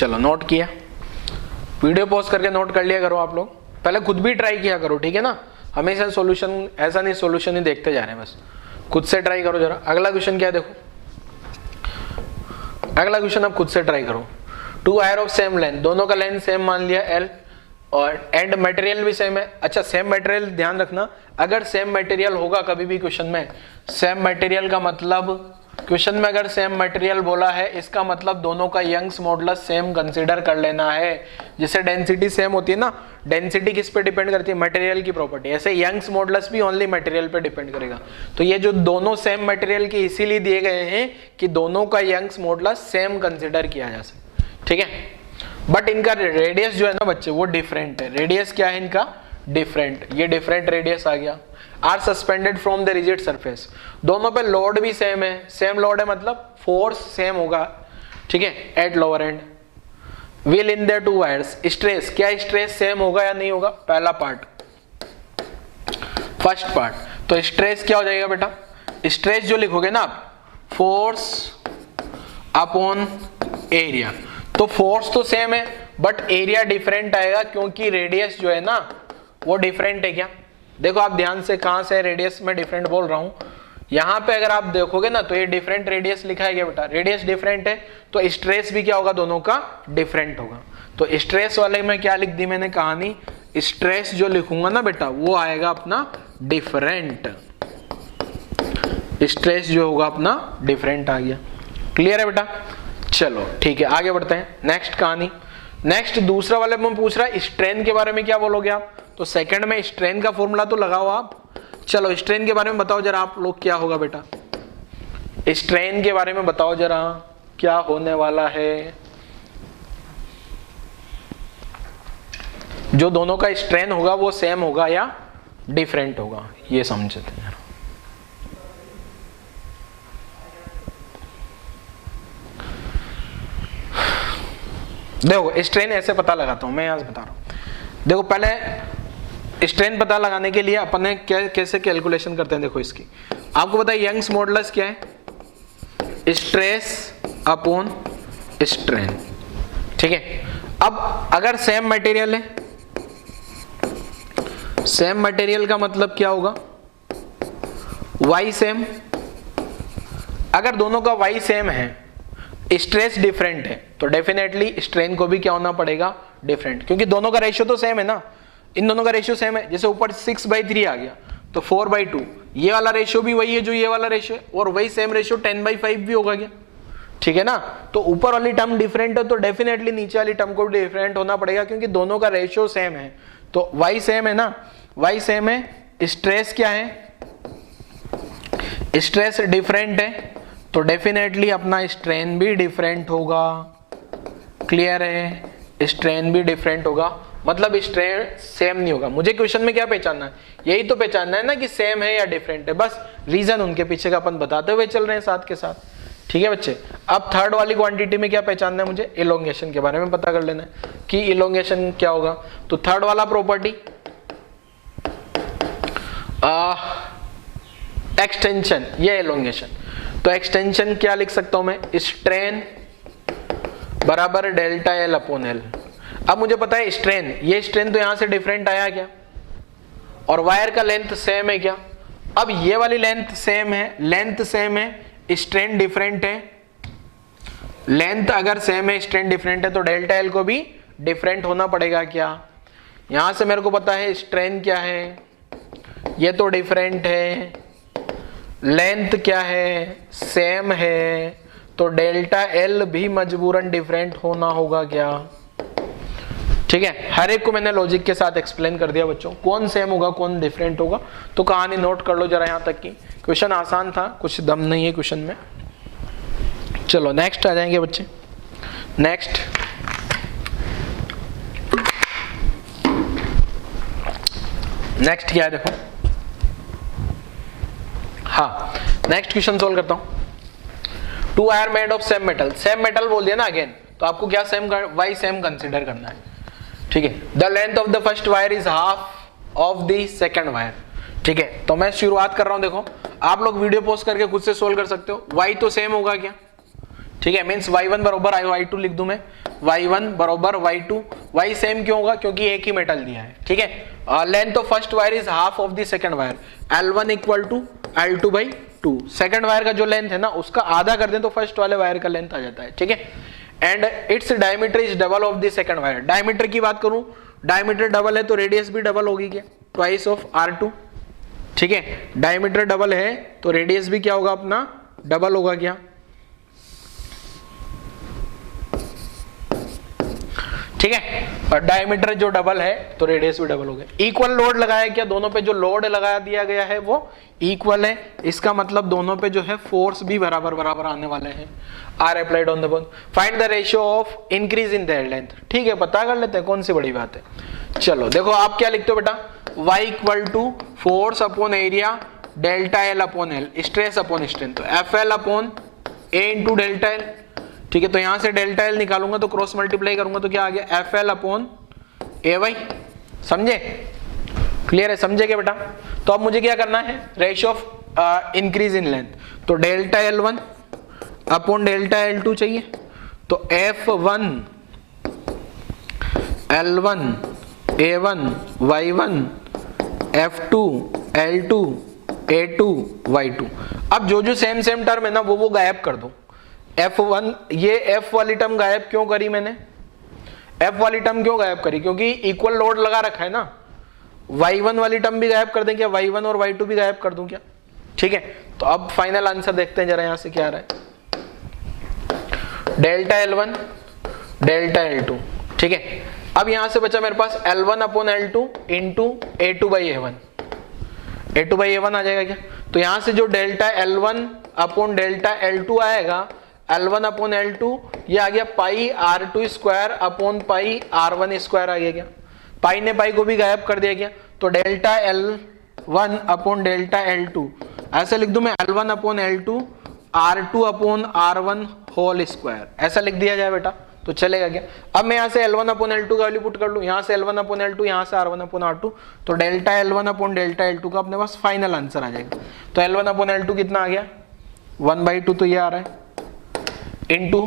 चलो नोट किया, वीडियो पॉज करके नोट कर लिया करो आप लोग, पहले खुद भी ट्राई किया करो, ठीक है ना। हमेशा सॉल्यूशन ऐसा नहीं, सॉल्यूशन ही देखते जा रहे हैं, बस खुद से ट्राई करो जरा। अगला क्वेश्चन क्या है देखो, अगला क्वेश्चन आप खुद से ट्राई करो। 2 वायर ऑफ सेम लेंथ, दोनों का लेंथ सेम मान लिया L, और एंड मटेरियल भी सेम है। अच्छा सेम मटेरियल ध्यान रखना, अगर सेम मटेरियल होगा कभी भी क्वेश्चन में, सेम मटेरियल का मतलब, क्वेश्चन में अगर सेम मटेरियल बोला है इसका मतलब दोनों का यंग्स मॉडुलस सेम कंसीडर कर लेना है। जैसे डेंसिटी सेम होती है ना, डेंसिटी किस पे डिपेंड करती है, मटेरियल की प्रॉपर्टी, ऐसे यंग्स मॉडुलस भी ओनली मटेरियल पे डिपेंड करेगा। तो ये जो दोनों सेम मटेरियल के इसीलिए दिए गए हैं कि दोनों का यंग्स मॉडुलस सेम कंसीडर किया जा सके, ठीक है। बट इनका रेडियस जो है ना बच्चे वो डिफरेंट है। रेडियस क्या है इनका, डिफरेंट, ये डिफरेंट रेडियस आ गया। Are suspended from the rigid surface, दोनों पे लोड भी सेम है, सेम लोड है मतलब फोर्स सेम होगा, ठीक है, at lower and. Wheel in their 2 wires, stress, क्या स्ट्रेस सेम होगा या नहीं होगा, पहला पार्ट, फर्स्ट पार्ट। तो स्ट्रेस क्या हो जाएगा बेटा, स्ट्रेस जो लिखोगे ना आप, फोर्स अपॉन एरिया, तो फोर्स तो सेम है बट एरिया डिफरेंट आएगा क्योंकि रेडियस जो है ना वो डिफरेंट है। क्या देखो आप ध्यान से, कहां से रेडियस में डिफरेंट बोल रहा हूं, यहां पे अगर आप देखोगे ना तो ये डिफरेंट रेडियस लिखा है क्या बेटा, रेडियस डिफरेंट है तो स्ट्रेस भी क्या होगा, दोनों का डिफरेंट होगा। तो स्ट्रेस वाले में क्या लिख दी मैंने कहानी, स्ट्रेस जो लिखूंगा ना बेटा वो आएगा अपना डिफरेंट, स्ट्रेस जो होगा अपना डिफरेंट आ गया। क्लियर है बेटा, चलो ठीक है आगे बढ़ते हैं। नेक्स्ट कहानी, नेक्स्ट दूसरा वाले में पूछ रहा है स्ट्रेन के बारे में क्या बोलोगे आप, तो सेकंड में स्ट्रेन का फॉर्मूला तो लगाओ आप। चलो स्ट्रेन के बारे में बताओ जरा आप लोग, क्या होगा बेटा, स्ट्रेन के बारे में बताओ जरा क्या होने वाला है। जो दोनों का स्ट्रेन होगा वो सेम होगा या डिफरेंट होगा, ये समझते हैं। देखो स्ट्रेन ऐसे पता लगाता हूं मैं, यहां से बता रहा हूं। देखो पहले स्ट्रेन पता लगाने के लिए अपन ने कैसे कैलकुलेशन करते हैं, देखो इसकी आपको पता है यंग्स मॉडुलस क्या है, स्ट्रेस अपॉन स्ट्रेन, ठीक है। अब अगर सेम मटेरियल है, सेम मटेरियल का मतलब क्या होगा, वाई सेम। अगर दोनों का वाई सेम है, स्ट्रेस डिफरेंट है, तो डेफिनेटली स्ट्रेन को भी क्या होना पड़ेगा, डिफरेंट, क्योंकि दोनों का रेशियो तो सेम है ना, इन दोनों का रेशियो सेम है। जैसे ऊपर 6/3 आ गया तो 4/2, ये वाला रेशियो भी वही है जो ये वाला रेशियो है, और वही सेम रेशियो 10/5 भी होगा क्या, ठीक है ना। तो ऊपर वाली टर्म डिफरेंट है तो डेफिनेटली नीचे वाली टर्म को भी डिफरेंट होना पड़ेगा क्योंकि दोनों का रेशियो सेम है। तो वाई सेम है ना, वाई सेम है, स्ट्रेस क्या है, स्ट्रेस डिफरेंट है तो डेफिनेटली अपना स्ट्रेन भी डिफरेंट होगा। क्लियर है, स्ट्रेन भी डिफरेंट होगा, मतलब स्ट्रेन सेम नहीं होगा। मुझे क्वेश्चन में क्या पहचानना है, यही तो पहचानना है ना कि सेम है या डिफरेंट है, बस रीजन उनके पीछे का अपन बताते हुए चल रहे हैं साथ के साथ, ठीक है बच्चे। अब थर्ड वाली क्वांटिटी में क्या पहचानना है मुझे, इलोंगेशन के बारे में पता कर लेना है कि इलोंगेशन क्या होगा। तो थर्ड वाला प्रॉपर्टी एक्सटेंशन, ये इलोंगेशन, तो एक्सटेंशन क्या लिख सकता हूं मैं, स्ट्रेन बराबर डेल्टा एल अपॉन एल। अब मुझे पता है स्ट्रेन, ये स्ट्रेन तो यहां से डिफरेंट आया क्या, और वायर का लेंथ सेम है क्या। अब ये वाली लेंथ सेम है, लेंथ सेम है, स्ट्रेन डिफरेंट है, लेंथ अगर सेम है स्ट्रेन डिफरेंट है तो डेल्टा एल को भी डिफरेंट होना पड़ेगा क्या। यहां से मेरे को पता है स्ट्रेन क्या है, ये तो डिफरेंट है, लेंथ क्या है, सेम है, तो डेल्टा एल भी मजबूरन डिफरेंट होना होगा क्या, ठीक है। हर एक को मैंने लॉजिक के साथ एक्सप्लेन कर दिया बच्चों, कौन सेम होगा कौन डिफरेंट होगा। तो कहानी नोट कर लो जरा यहां तक की, क्वेश्चन आसान था, कुछ दम नहीं है क्वेश्चन में। चलो नेक्स्ट आ जाएंगे बच्चे, नेक्स्ट नेक्स्ट क्या है देखो, हाँ नेक्स्ट क्वेश्चन सोल्व करता हूं। 2 wire made of same metal, same metal बोल दिया ना अगेन, तो आपको क्या सेम वाई सेम कंसीडर करना है, ठीक है। The length of the first wire is half of the second wire, ठीक है। तो मैं शुरुआत कर रहा हूं, देखो आप लोग वीडियो पॉज करके खुद से सोल्व कर सकते हो। y तो सेम होगा क्या, ठीक है, मींस y1 बराबर i2 लिख दूं मैं, y1 बराबर y2। y सेम क्यों होगा, क्योंकि एक ही मेटल दिया है, ठीक है। Length of first wire is half of the second wire, L1 equal to L2 by 2। Second wire का जो लेंथ है ना उसका आधा कर दें तो फर्स्ट वाले वायर का लेंथ आ जाता है, ठीक है। And its diameter is double of the second wire. Diameter की बात करूं, डायमीटर डबल है तो रेडियस भी डबल होगी क्या, ट्वाइस ऑफ R2, ठीक है। डायमीटर डबल है तो रेडियस भी क्या होगा अपना, डबल होगा क्या, ठीक है। और डायमीटर जो डबल है तो रेडियस भी डबल हो गया। इक्वल लोड लगाया क्या, दोनों पे जो लोड लगा दिया गया है वो इक्वल है, इसका मतलब दोनों पे जो है फोर्स भी बराबर बराबर आने वाले हैं। Are applied on the bone. Find the ratio of increase in their length, ठीक है, पता कर लेते हैं, कौन सी बड़ी बात है। चलो देखो आप क्या लिखते हो बेटा, y equal to force upon area delta l upon l, stress upon strength, तो f l upon a into delta l, ठीक है। तो यहां से डेल्टा एल निकालूंगा तो क्रॉस मल्टीप्लाई करूंगा तो क्या आ गया, एफ एल अपॉन ए वाई। समझे, क्लियर है, समझे क्या बेटा। तो अब मुझे क्या करना है, ratio of increase in length, तो delta L one upon delta L two चाहिए, तो F one L one A one Y one F two L two A two Y two. अब जो जो सेम सेम टर्म है ना वो गायब कर दो। F1, ये F वाली टर्म गायब क्यों करी मैंने, F वाली टर्म क्यों गायब करी, क्योंकि इक्वल लोड लगा रखा है ना। Y1 वाली टर्म भी गायब कर दें क्या, Y1 और Y2 भी गायब कर दूं क्या, ठीक है। तो अब फाइनल आंसर देखते हैं जरा यहां से क्या आ रहा है, डेल्टा L1 डेल्टा L2, ठीक है। अब यहां से बचा मेरे पास L1 upon L2 into A2 by A1, A2 by A1 आ जाएगा क्या। तो यहां से जो delta L1 upon delta L2 आएगा, L1 अपॉन L2 ये आ गया pi R2 square upon pi R1 square आ गया क्या, पाई ने पाई को भी गायब कर दिया गया। तो delta L1 upon delta L2 ऐसा लिख दूं मैं, L1 upon L2 R2 upon R1 whole square, ऐसा लिख दिया जाए बेटा तो चलेगा क्या। अब मैं यहाँ से L1 अपॉन L2 का वैल्यू पुट कर लूं, यहाँ से L1 अपॉन L2, यहाँ से R1 अपॉन R2, तो delta L1 upon delta L2 का अपने पास फाइनल आंसर आ जाएगा। तो L1 अपॉन L2 कितना आ गया, 1/2 तो ये आ रहा है, इंटू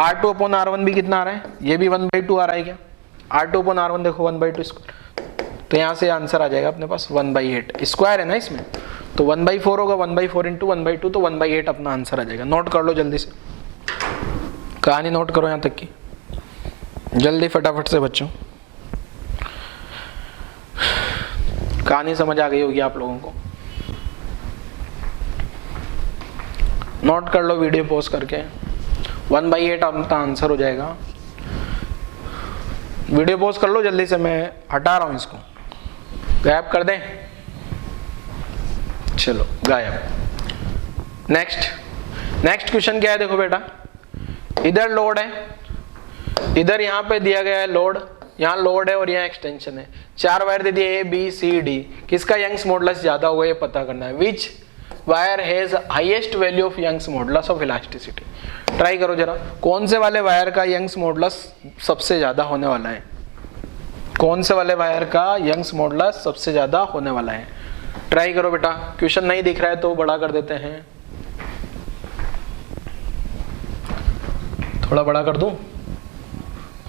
R2 अपॉन R1 भी कितना आ रहा है, ये भी 1/2 आ रहा है क्या, R2 अपॉन R1 देखो 1/2 स्क्वायर, तो यहाँ से आंसर आ जाएगा अपने पास 1/8, स्क्वायर है ना इसमें, तो 1/4 होगा, 1/4 इंटू 1/2 तो 1/8 अपना आंसर आ जाएगा। नोट कर लो जल्दी से, कहानी नोट करो यहाँ तक की, जल्दी फटाफट से बच्चों, कहानी समझ आ गई होगी आप लोगों को। नोट कर लो वीडियो पॉज करके, 1/8 अपना आंसर हो जाएगा। वीडियो पॉज कर लो जल्दी से, मैं हटा रहा हूं इसको, गायब कर दें, चलो गायब। नेक्स्ट क्वेश्चन क्या है, देखो बेटा, इधर लोड है, इधर यहाँ पे दिया गया है लोड, यहाँ लोड है और यहाँ एक्सटेंशन है, 4 वायर दे दिए A B C D, किसका यंग्स मॉडुलस ज्यादा होगा ये पता करना है। Which wire has highest value of Young's modulus of elasticity, try करो जरा, कौन से वाले वायर का यंग्स मॉडुलस सबसे ज्यादा होने वाला है, कौन से वाले वायर का यंग्स मॉडुलस सबसे ज्यादा होने वाला है, ट्राई करो बेटा। क्वेश्चन नहीं दिख रहा है तो बड़ा कर देते हैं, थोड़ा बड़ा कर दूं,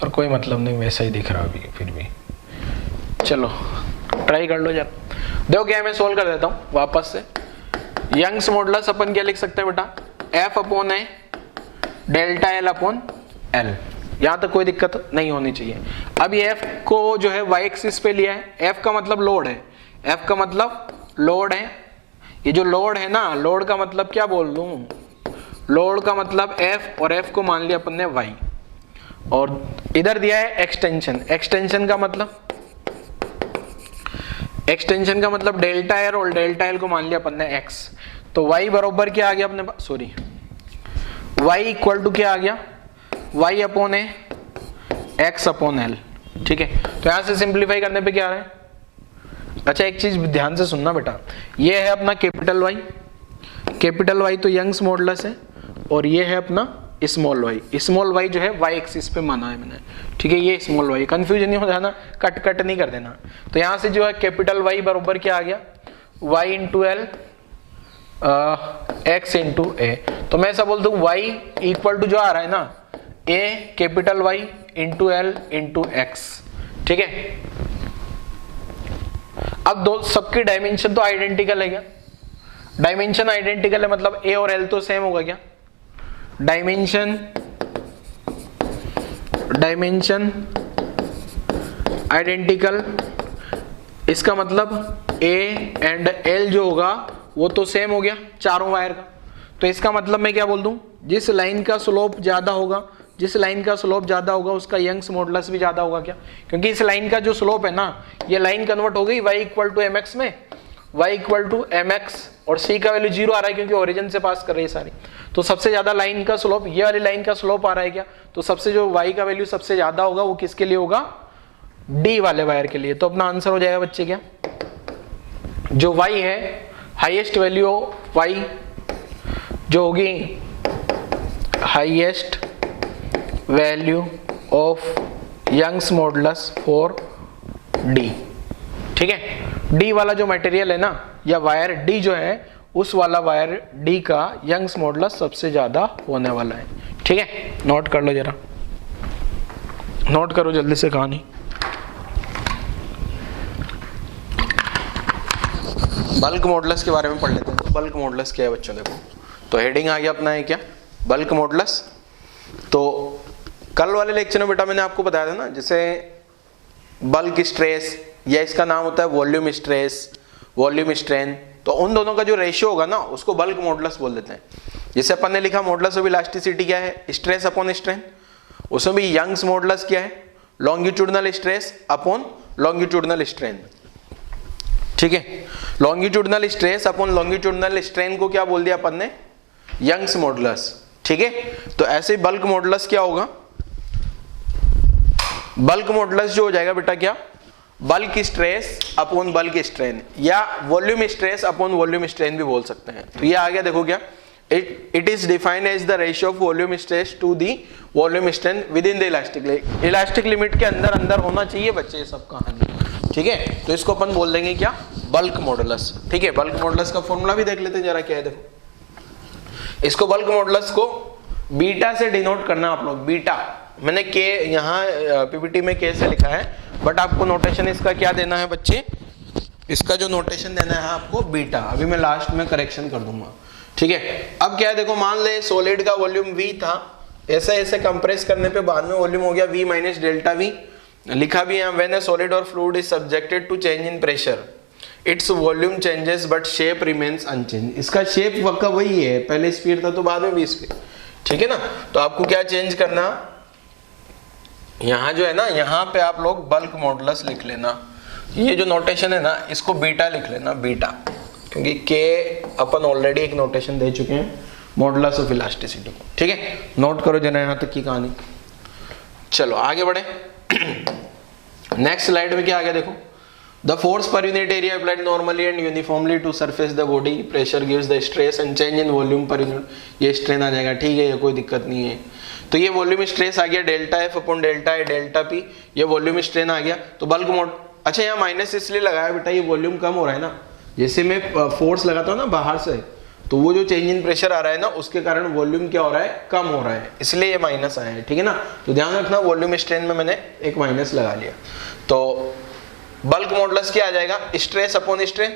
और कोई मतलब नहीं वैसा ही दिख रहा अभी फिर भी, चलो ट्राई कर लो जरा। देखो क्या मैं सोल्व कर देता हूं वापस से। यंग्स मॉडुलस अपन क्या लिख सकते हैं बेटा, F अपॉन ए डेल्टा L अपॉन L, यहां तक कोई दिक्कत नहीं होनी चाहिए। अब ये F को जो है y एक्सिस पे लिया है, F का मतलब लोड है, F का मतलब लोड है, ये जो लोड है ना, लोड का मतलब क्या बोल दूं, लोड का मतलब F, और F को मान लिया अपन ने y, और इधर दिया है एक्सटेंशन, एक्सटेंशन का मतलब डेल्टा एल, और डेल्टा एल को मान लिया अपन ने x, तो y बराबर क्या आ गया अपने पास, सॉरी y इक्वल टू क्या आ गया, y अपॉन ए x अपॉन एल, ठीक है। तो यहां से सिंप्लीफाई करने पे क्या आ रहा है, अच्छा एक चीज ध्यान से सुनना बेटा, ये है अपना कैपिटल Y तो यंग्स मॉडुलस है, और ये है अपना स्मॉल y जो है y एक्सिस पे माना है मैंने, ठीक है, ये स्मॉल y, कंफ्यूजन नहीं हो जाना, कट नहीं कर देना। तो यहां से जो है कैपिटल Y बराबर क्या आ गया, y into L x into A, तो मैं ऐसा बोलता हूँ y इक्वल टू जो आ रहा है ना, A capital Y into L into x, ठीक है। अब दो सबकी डायमेंशन तो आइडेंटिकल है क्या, डायमेंशन आइडेंटिकल है मतलब ए और एल तो सेम होगा क्या, डायमेंशन आइडेंटिकल, इसका मतलब ए एंड एल जो होगा वो तो सेम हो गया चारों वायर का। तो इसका मतलब मैं क्या बोल दूं, जिस लाइन का स्लोप ज्यादा होगा, जिस लाइन का स्लोप ज्यादा होगा उसका यंग्स मॉडुलस भी ज्यादा होगा क्या, क्योंकि इस लाइन का जो स्लोप है ना, ये लाइन कन्वर्ट हो गई y equal to m x में, y equal to m x, और c का वैल्यू 0 आ रहा है क्योंकि ओरिजिन से पास कर रही है सारी। तो सबसे ज्यादा लाइन का स्लोप, ये वाली लाइन का स्लोप आ रहा है क्या, तो सबसे जो y का वैल्यू सबसे ज्यादा होगा वो किसके लिए होगा, d वाले वायर के लिए। तो अपना आंसर हो जाएगा बच्चे क्या, जो y है हाईएस्ट वैल्यू y जो होगी highest value of Young's modulus for d, ठीक है। d वाला जो मटेरियल है ना, या वायर d जो है, उस वाला वायर d का यंग्स मॉडुलस सबसे ज्यादा होने वाला है, ठीक है। नोट कर लो जरा, नोट करो जल्दी से कहानी। बल्क मॉडुलस के बारे में पढ़ लेते हैं। तो बल्क मॉडुलस क्या है बच्चों, देखो तो हेडिंग आ गया अपना है क्या, बल्क मॉडुलस। तो कल वाले लेक्चर में बेटा मैंने आपको बताया था ना, जैसे बल्क स्ट्रेस या इसका नाम होता है वॉल्यूम स्ट्रेस, वॉल्यूम स्ट्रेन, तो उन दोनों का जो रेशियो होगा ना उसको बल्क मॉडुलस बोल देते हैं। जैसे अपन ने लिखा मॉडुलस ऑफ इलास्टिसिटी क्या है, स्ट्रेस अपॉन स्ट्रेन, उसमें भी यंग्स मॉडुलस क्या है, longitudinal stress upon longitudinal strain, ठीक है। Longitudinal stress upon longitudinal strain को क्या बोल दिया अपन ने, यंग्स मॉडुलस, ठीक है। तो ऐसे बल्क मॉडुलस क्या होगा, बल्क मॉडुलस जो हो जाएगा बेटा क्या, bulk stress upon bulk strain, या volume stress upon volume strain भी बोल सकते हैं। तो ये आ गया, देखो क्या, it is defined as the ratio of volume stress to the volume strain within the elastic limit के अंदर अंदर होना चाहिए बच्चे ये सब कहानी, ठीक है। तो इसको अपन बोल देंगे क्या, बल्क मॉडुलस, ठीक है। बल्क मॉडुलस का फॉर्मूला भी देख लेते हैं जरा, क्या है देखो। इसको बल्क मॉडुलस को बीटा से डिनोट करना आप लोग, बीटा, मैंने के यहाँ पीपीटी में के से लिखा है, बट आपको नोटेशन इसका क्या देना है बच्चे, इसका जो नोटेशन देना है आपको बीटा, अभी मैं लास्ट में करेक्शन कर दूंगा, ठीक है। अब क्या है देखो, मान ले सॉलिड का वॉल्यूम v था, ऐसे ऐसे कंप्रेस करने पे बाद में वॉल्यूम हो गया v माइनस डेल्टा v, लिखा भी है व्हेन अ सॉलिड और fluid is subjected to change in pressure its volume changes but shape remains unchange. इसका शेप वक्का वही है, पहले स्पीड था तो बाद में भी स्पीड, ठीक है ना। तो आपको क्या चेंज करना, यहाँ जो है ना, यहाँ पे आप लोग बल्क मॉडुलस लिख लेना, ये जो नोटेशन है ना इसको बीटा लिख लेना, बीटा, क्योंकि के अपन ऑलरेडी एक नोटेशन दे चुके हैं मॉडुलस ऑफ इलास्टिसिटी को, ठीक है। नोट करो जना यहाँ तक की कहानी। चलो आगे बढ़े, नेक्स्ट स्लाइड में क्या आ गया देखो, the force per unit area applied normally and uniformly to surface the body, pressure gives the stress and change in volume per unit, ये स्ट्रेन आ जाएगा, ठीक है, ये कोई दिक्कत नहीं है। तो ये वॉल्यूम स्ट्रेस आ गया डेल्टा एफ अपॉन डेल्टा आई डेल्टा पी, ये वॉल्यूम स्ट्रेन आ गया। तो बल्क मोड, अच्छा यहाँ माइनस इसलिए लगाया बेटा, ये वॉल्यूम कम हो रहा है ना, जैसे मैं फोर्स लगाता हूँ ना बाहर से, तो वो जो चेंज इन प्रेशर आ रहा है ना उसके कारण वॉल्यूम क्या हो रहा है, कम हो रहा है, इसलिए ये माइनस आया है, ठीक है ना। तो ध्यान रखना वॉल्यूम स्ट्रेन में मैंने एक माइनस लगा लिया। तो बल्क मॉडुलस क्या आ जाएगा, स्ट्रेस अपॉन स्ट्रेन,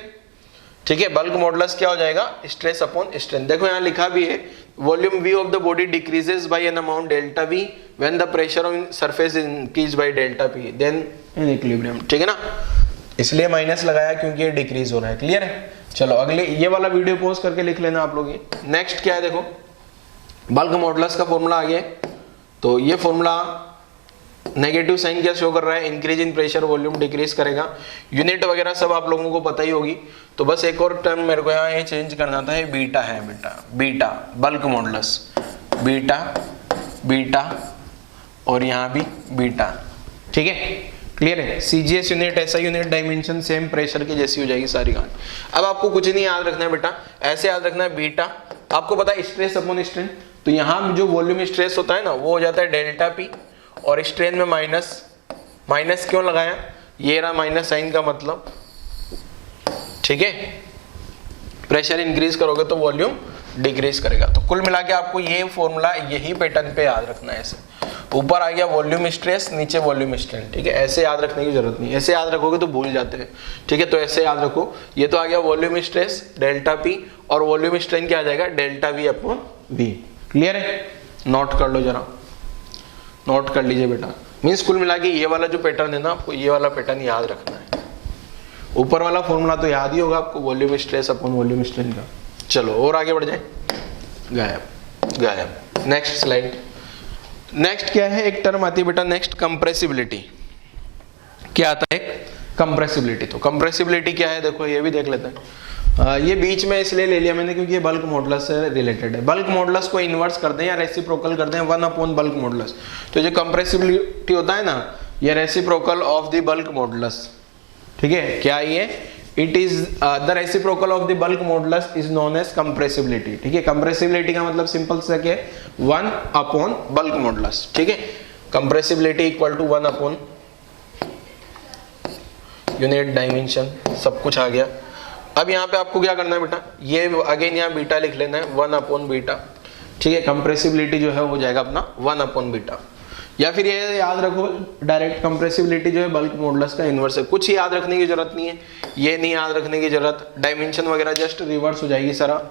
ठीक है। बल्क मॉडुलस क्या हो जाएगा, स्ट्रेस अपॉन स्ट्रेन। देखो यहाँ लिखा भी है volume v of the body decreases by an amount delta v when the pressure on surface increase by delta p then in equilibrium, ठीक है ना, इसलिए माइनस लगाया क्योंकि ये डिक्रीज हो रहा है, क्लियर है। चलो अगले ये वाला वीडियो पॉज करके लिख लेना आप लोग। ये नेक्स्ट क्या है देखो, बल्क मॉडुलस का फॉर्मूला आ गया। तो ये फॉर्मूला नेगेटिव साइन क्या शो कर रहा है, increase in pressure volume decrease करेगा, यूनिट वगैरह सब आप लोगों को पता ही होगी। तो बस एक और टर्म मेरे को यहाँ ये चेंज करना था, ये बीटा है बेटा, beta bulk modulus, beta beta और यहाँ भी बीटा, ठीक है, क्लियर है। सीजीएस यूनिट ऐसा यूनिट, डायमेंशन सेम, प्रेशर की जैसी हो जाएगी सारी कहानी। अब आपको कुछ नहीं याद रखना है बेटा, ऐसे याद रखना है बीटा, आपको पता है स्ट्रेस अपॉन स्ट्रेन, तो यहाँ जो वॉल्यूम स्ट्रेस होता है ना वो हो जाता है डेल्टा पी, और स्ट्रेन में माइनस, माइनस क्यों लगाया, ये रहा माइनस साइन का मतलब, ठीक है। प्रेशर इंक्रीज करोगे तो वॉल्यूम डिक्रीज करेगा। तो कुल मिला के आपको ये फॉर्मूला यही पैटर्न पे याद रखना है ऐसे। ऊपर आ गया वॉल्यूम स्ट्रेस, नीचे वॉल्यूम स्ट्रेन, ठीक है। ऐसे याद रखने की जरूरत नहीं, ऐसे याद रखोगे तो भूल जाते हैं, ठीक है। तो ऐसे याद रखो, ये तो आ गया वॉल्यूम स्ट्रेस डेल्टा पी, और वॉल्यूम स्ट्रेन क्या आ जाएगा, delta v upon v. Clear है, नोट कर लो जरा, नोट कर लीजिए बेटा। मीन्स कुल मिला के ये वाला जो पैटर्न है ना, आपको ये वाला पैटर्न याद रखना है। ऊपर वाला फॉर्मूला तो याद ही होगा आपको, volume stress upon volume strain का। चलो और आगे बढ़ जाए, गायब गायब। Next slide. नेक्स्ट क्या है, एक टर्म आती है बेटा नेक्स्ट, कंप्रेसिबिलिटी। क्या आता है, कंप्रेसिबिलिटी। तो कंप्रेसिबिलिटी क्या है, देखो ये भी देख लेते हैं। ये बीच में इसलिए ले लिया मैंने क्योंकि ये बल्क मॉडुलस से रिलेटेड है। बल्क मॉडुलस को इन्वर्स करते हैं या रेसिप्रोकल करते हैं 1 अपॉन बल्क मॉडुलस। तो जो कंप्रेसिबिलिटी होता है ना, ये reciprocal of the bulk modulus, ठीक है। क्या ये, it is the reciprocal of the bulk modulus is known as compressibility, ठीक है। कंप्रेसिबिलिटी का मतलब सिंपल सा क्या है, 1 अपॉन बल्क मॉडुलस, ठीक है। Compressibility equal to 1 upon unit dimension, सब कुछ आ गया। अब यहाँ पे आपको क्या करना है बेटा, ये अगेन यहाँ बीटा लिख लेना है, 1 अपॉन बीटा, ठीक है। कंप्रेसिबिलिटी जो है हो जाएगा अपना 1 अपॉन बीटा, या फिर ये याद रखो डायरेक्ट कंप्रेसिबिलिटी जो है बल्क मॉडुलस का इनवर्स है। कुछ याद रखने की जरूरत नहीं है, ये नहीं याद रखने की जरूरत, डायमेंशन वगैरह जस्ट रिवर्स हो जाएगी सारा,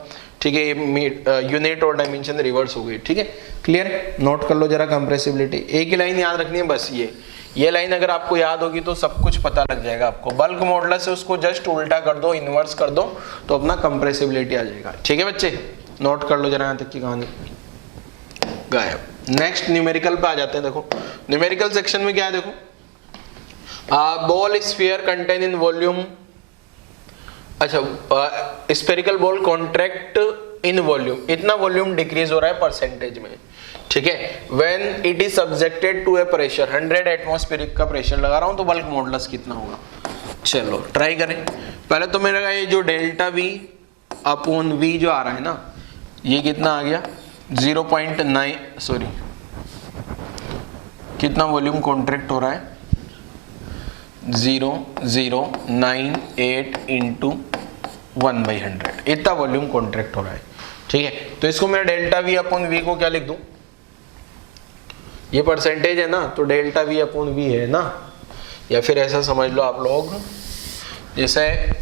ठीक है। यूनिट और डायमेंशन रिवर्स हो गई, ठीक है। क्लियर, नोट कर लो जरा कंप्रेसिबिलिटी। एक ही लाइन याद रखनी है बस, ये लाइन अगर आपको याद होगी तो सब कुछ पता लग जाएगा आपको। बल्क मॉडुलस से उसको जस्ट उल्टा कर दो, इनवर्स कर दो, तो अपना कंप्रेसिबिलिटी आ जाएगा, ठीक है बच्चे। नोट कर लो जरा यहाँ तक की कहानी, गायब। नेक्स्ट न्यूमेरिकल पे आ जाते हैं। देखो न्यूमेरिकल सेक्शन में क्या है, देखो ball sphere contain in volume, अच्छा spherical ball contract in volume, इतना वॉल्यूम डिक्रीज हो रहा है परसेंटेज में, ठीक है। When it is subjected to a pressure 100 atmospheric का प्रेशर लगा रहा हूं, तो बल्क मॉडुलस कितना होगा। चलो ट्राई करें। पहले तो मेरा ये जो डेल्टा वी अपॉन वी जो आ रहा है ना, ये कितना आ गया 0.9, सॉरी कितना वॉल्यूम कॉन्ट्रैक्ट हो रहा है, 0098 इंटू 1/100, इतना वॉल्यूम कॉन्ट्रैक्ट हो रहा है, ठीक है। तो इसको मैं डेल्टा वी अपॉन वी को क्या लिख दूं, ये परसेंटेज है ना, तो डेल्टा वी अपॉन वी है ना, या फिर ऐसा समझ लो आप लोग जैसे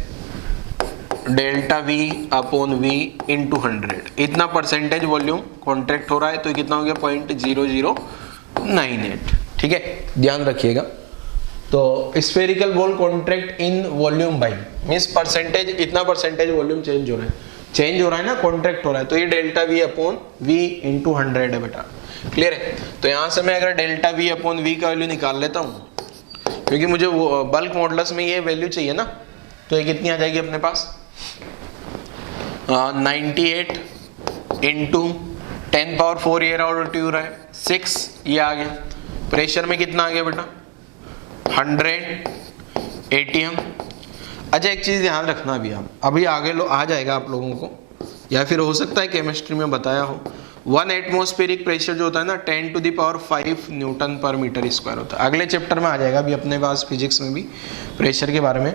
delta v upon v into 100, इतना परसेंटेज वॉल्यूम कॉन्ट्रैक्ट हो रहा है, तो कितना हो गया 0.0098, ठीक है। ध्यान रखिएगा। तो spherical ball contract in volume by means percentage, इतना परसेंटेज वॉल्यूम चेंज हो रहा है ना, कॉन्ट्रैक्ट हो रहा है, तो ये delta v upon v into 100 है बेटा। क्लियर है। तो यहां से मैं अगर डेल्टा वी अपॉन वी का वैल्यू निकाल लेता हूँ, क्योंकि मुझे बल्क मॉडुलस में ये वैल्यू चाहिए ना, तो ये कितनी आ जाएगी अपने पास 98 इंटू 10⁴ ये और टू रहा है 6, ये आ गया। प्रेशर में कितना आ गया बेटा 100 ATM। अच्छा एक चीज ध्यान रखना, अभी आगे आ जाएगा आप लोगों को, या फिर हो सकता है केमिस्ट्री में बताया हो। 1 एटमॉस्फेरिक प्रेशर जो होता है ना 10⁵ न्यूटन पर मीटर स्क्वायर होता है। अगले चैप्टर में आ जाएगा अभी अपने पास फिजिक्स में भी प्रेशर के बारे में।